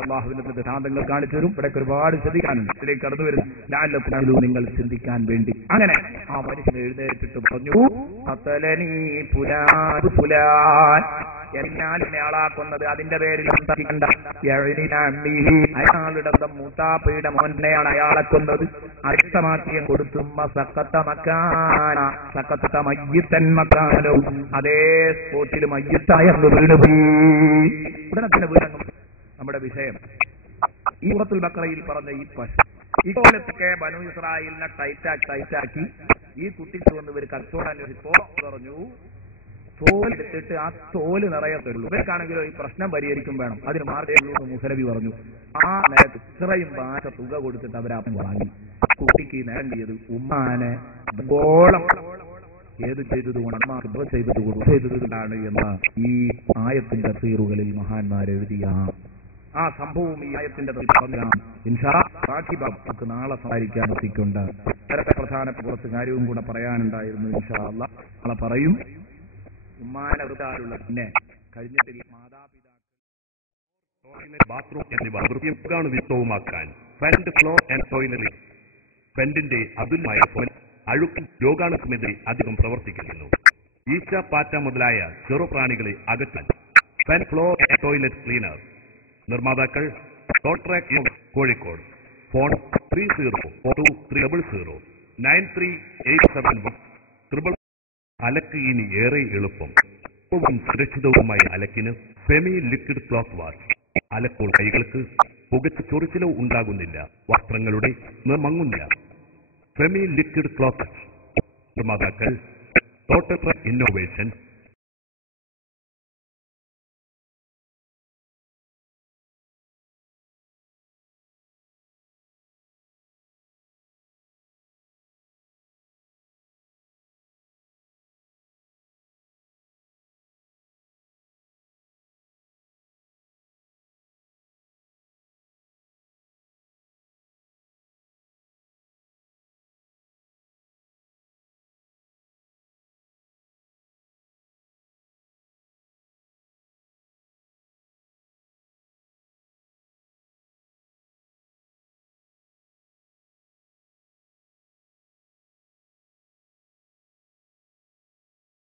അള്ളാഹുവിന്റെ ദൃഷ്ടാന്തങ്ങൾ കാണിച്ചു തരും. ഇവിടെ ഒരുപാട് ശ്രദ്ധിക്കാനുണ്ട്. ഇതിലേക്ക് കടന്നു വരുന്നു നിങ്ങൾ ചിന്തിക്കാൻ വേണ്ടി. അങ്ങനെ ആ മനുഷ്യൻ എഴുന്നേറ്റിട്ട് പറഞ്ഞു ആളാക്കുന്നത് അതിന്റെ പേരിൽ അയാളുടെ മൂത്താപ്പയുടെ മോനെയാണ് അയാളെ കൊന്നത്. അരിഷ്ടമാക്കിയം കൊടുത്തും അതേ സ്പോട്ടിൽ മയ്യത്തായെന്ന് വീണുപോയി. ഉടനെ തന്നെ വീണങ്ങും. നമ്മുടെ വിഷയം ഈ സൂറത്തുൽ ബഖറയിൽ പറഞ്ഞ ഈ പശു ഇപ്പോഴത്തൊക്കെ ബനൂ ഇസ്രായേലിനെ ടൈറ്റാക്കി ഈ കുട്ടിക്ക് വന്ന് ഇവർ കച്ചവടം അന്വേഷിച്ചപ്പോ പറഞ്ഞു തോലെടുത്തിട്ട് ആ തോല് നിറയെ തരുള്ളൂ. ഇവർക്കാണെങ്കിലോ ഈ പ്രശ്നം പരിഹരിക്കും വേണം. അതിന് മാർഗം മുസലബി പറഞ്ഞു. ആ നേരത്ത് ഇത്രയും ഭാഷ തുക കൊടുത്തിട്ട് അവരാപ്പം വാങ്ങി. കുട്ടിക്ക് നേടേണ്ടിയത് ഉമ്മാനെ ഗോളം ഏത് ചെയ്തതുകൊണ്ടാണ് എന്ന ഈ ആയത്തിന്റെ തഫ്സീറുകളിൽ മഹാന്മാർ എഴുതിയ ആ സംഭവം ഈ ആയത്തിന്റെ നമുക്ക് നാളെ സഹായിക്കാൻ എത്തിക്കൊണ്ട് വളരെ പ്രധാനപ്പെട്ട കുറച്ച് കാര്യവും കൂടെ പറയാനുണ്ടായിരുന്നു. ഇൻഷാ അല്ലാഹ് നാളെ പറയും. ഉമ്മാനെ വൃത്താലുള്ള പിന്നെ കഴിഞ്ഞിട്ടില്ല മാതാപിതാക്കൾ ബാത്റൂം എന്നിവ വൃത്തിയുക്തവുമാക്കാൻ ഫ്രണ്ട് ഫ്ലോർ ആൻഡ് ടോയ്ലറ്റ് ഫ്രണ്ടിന്റെ അതുല്യമായ അഴുക്കും രോഗാണുക്കുമെതിരെ അധികം പ്രവർത്തിക്കുന്നു. ഈച്ച, പാറ്റ മുതലായ ചെറുപ്രാണികളെ അകറ്റാൻ front floor and toilet cleaner. നിർമ്മാതാക്കൾ ടോട്രാക് കോഴിക്കോട്. ഫോൺ 3043009387 അലക്ക് ഇനി ഏറെ എളുപ്പം. സുരക്ഷിതവുമായ അലക്കിന് സെമി ലിക്വിഡ് ക്ലോത്ത് വാഷ്. അലപ്പോൾ കൈകൾക്ക് പുകച്ച ചൊറിച്ചിലോ ഉണ്ടാകുന്നില്ല. വസ്ത്രങ്ങളുടെ മങ്ങുന്നില്ല. Semi liquid cloth. നിർമ്മാതാക്കൾ ടോട്ടൽ ഇന്നോവേഷൻ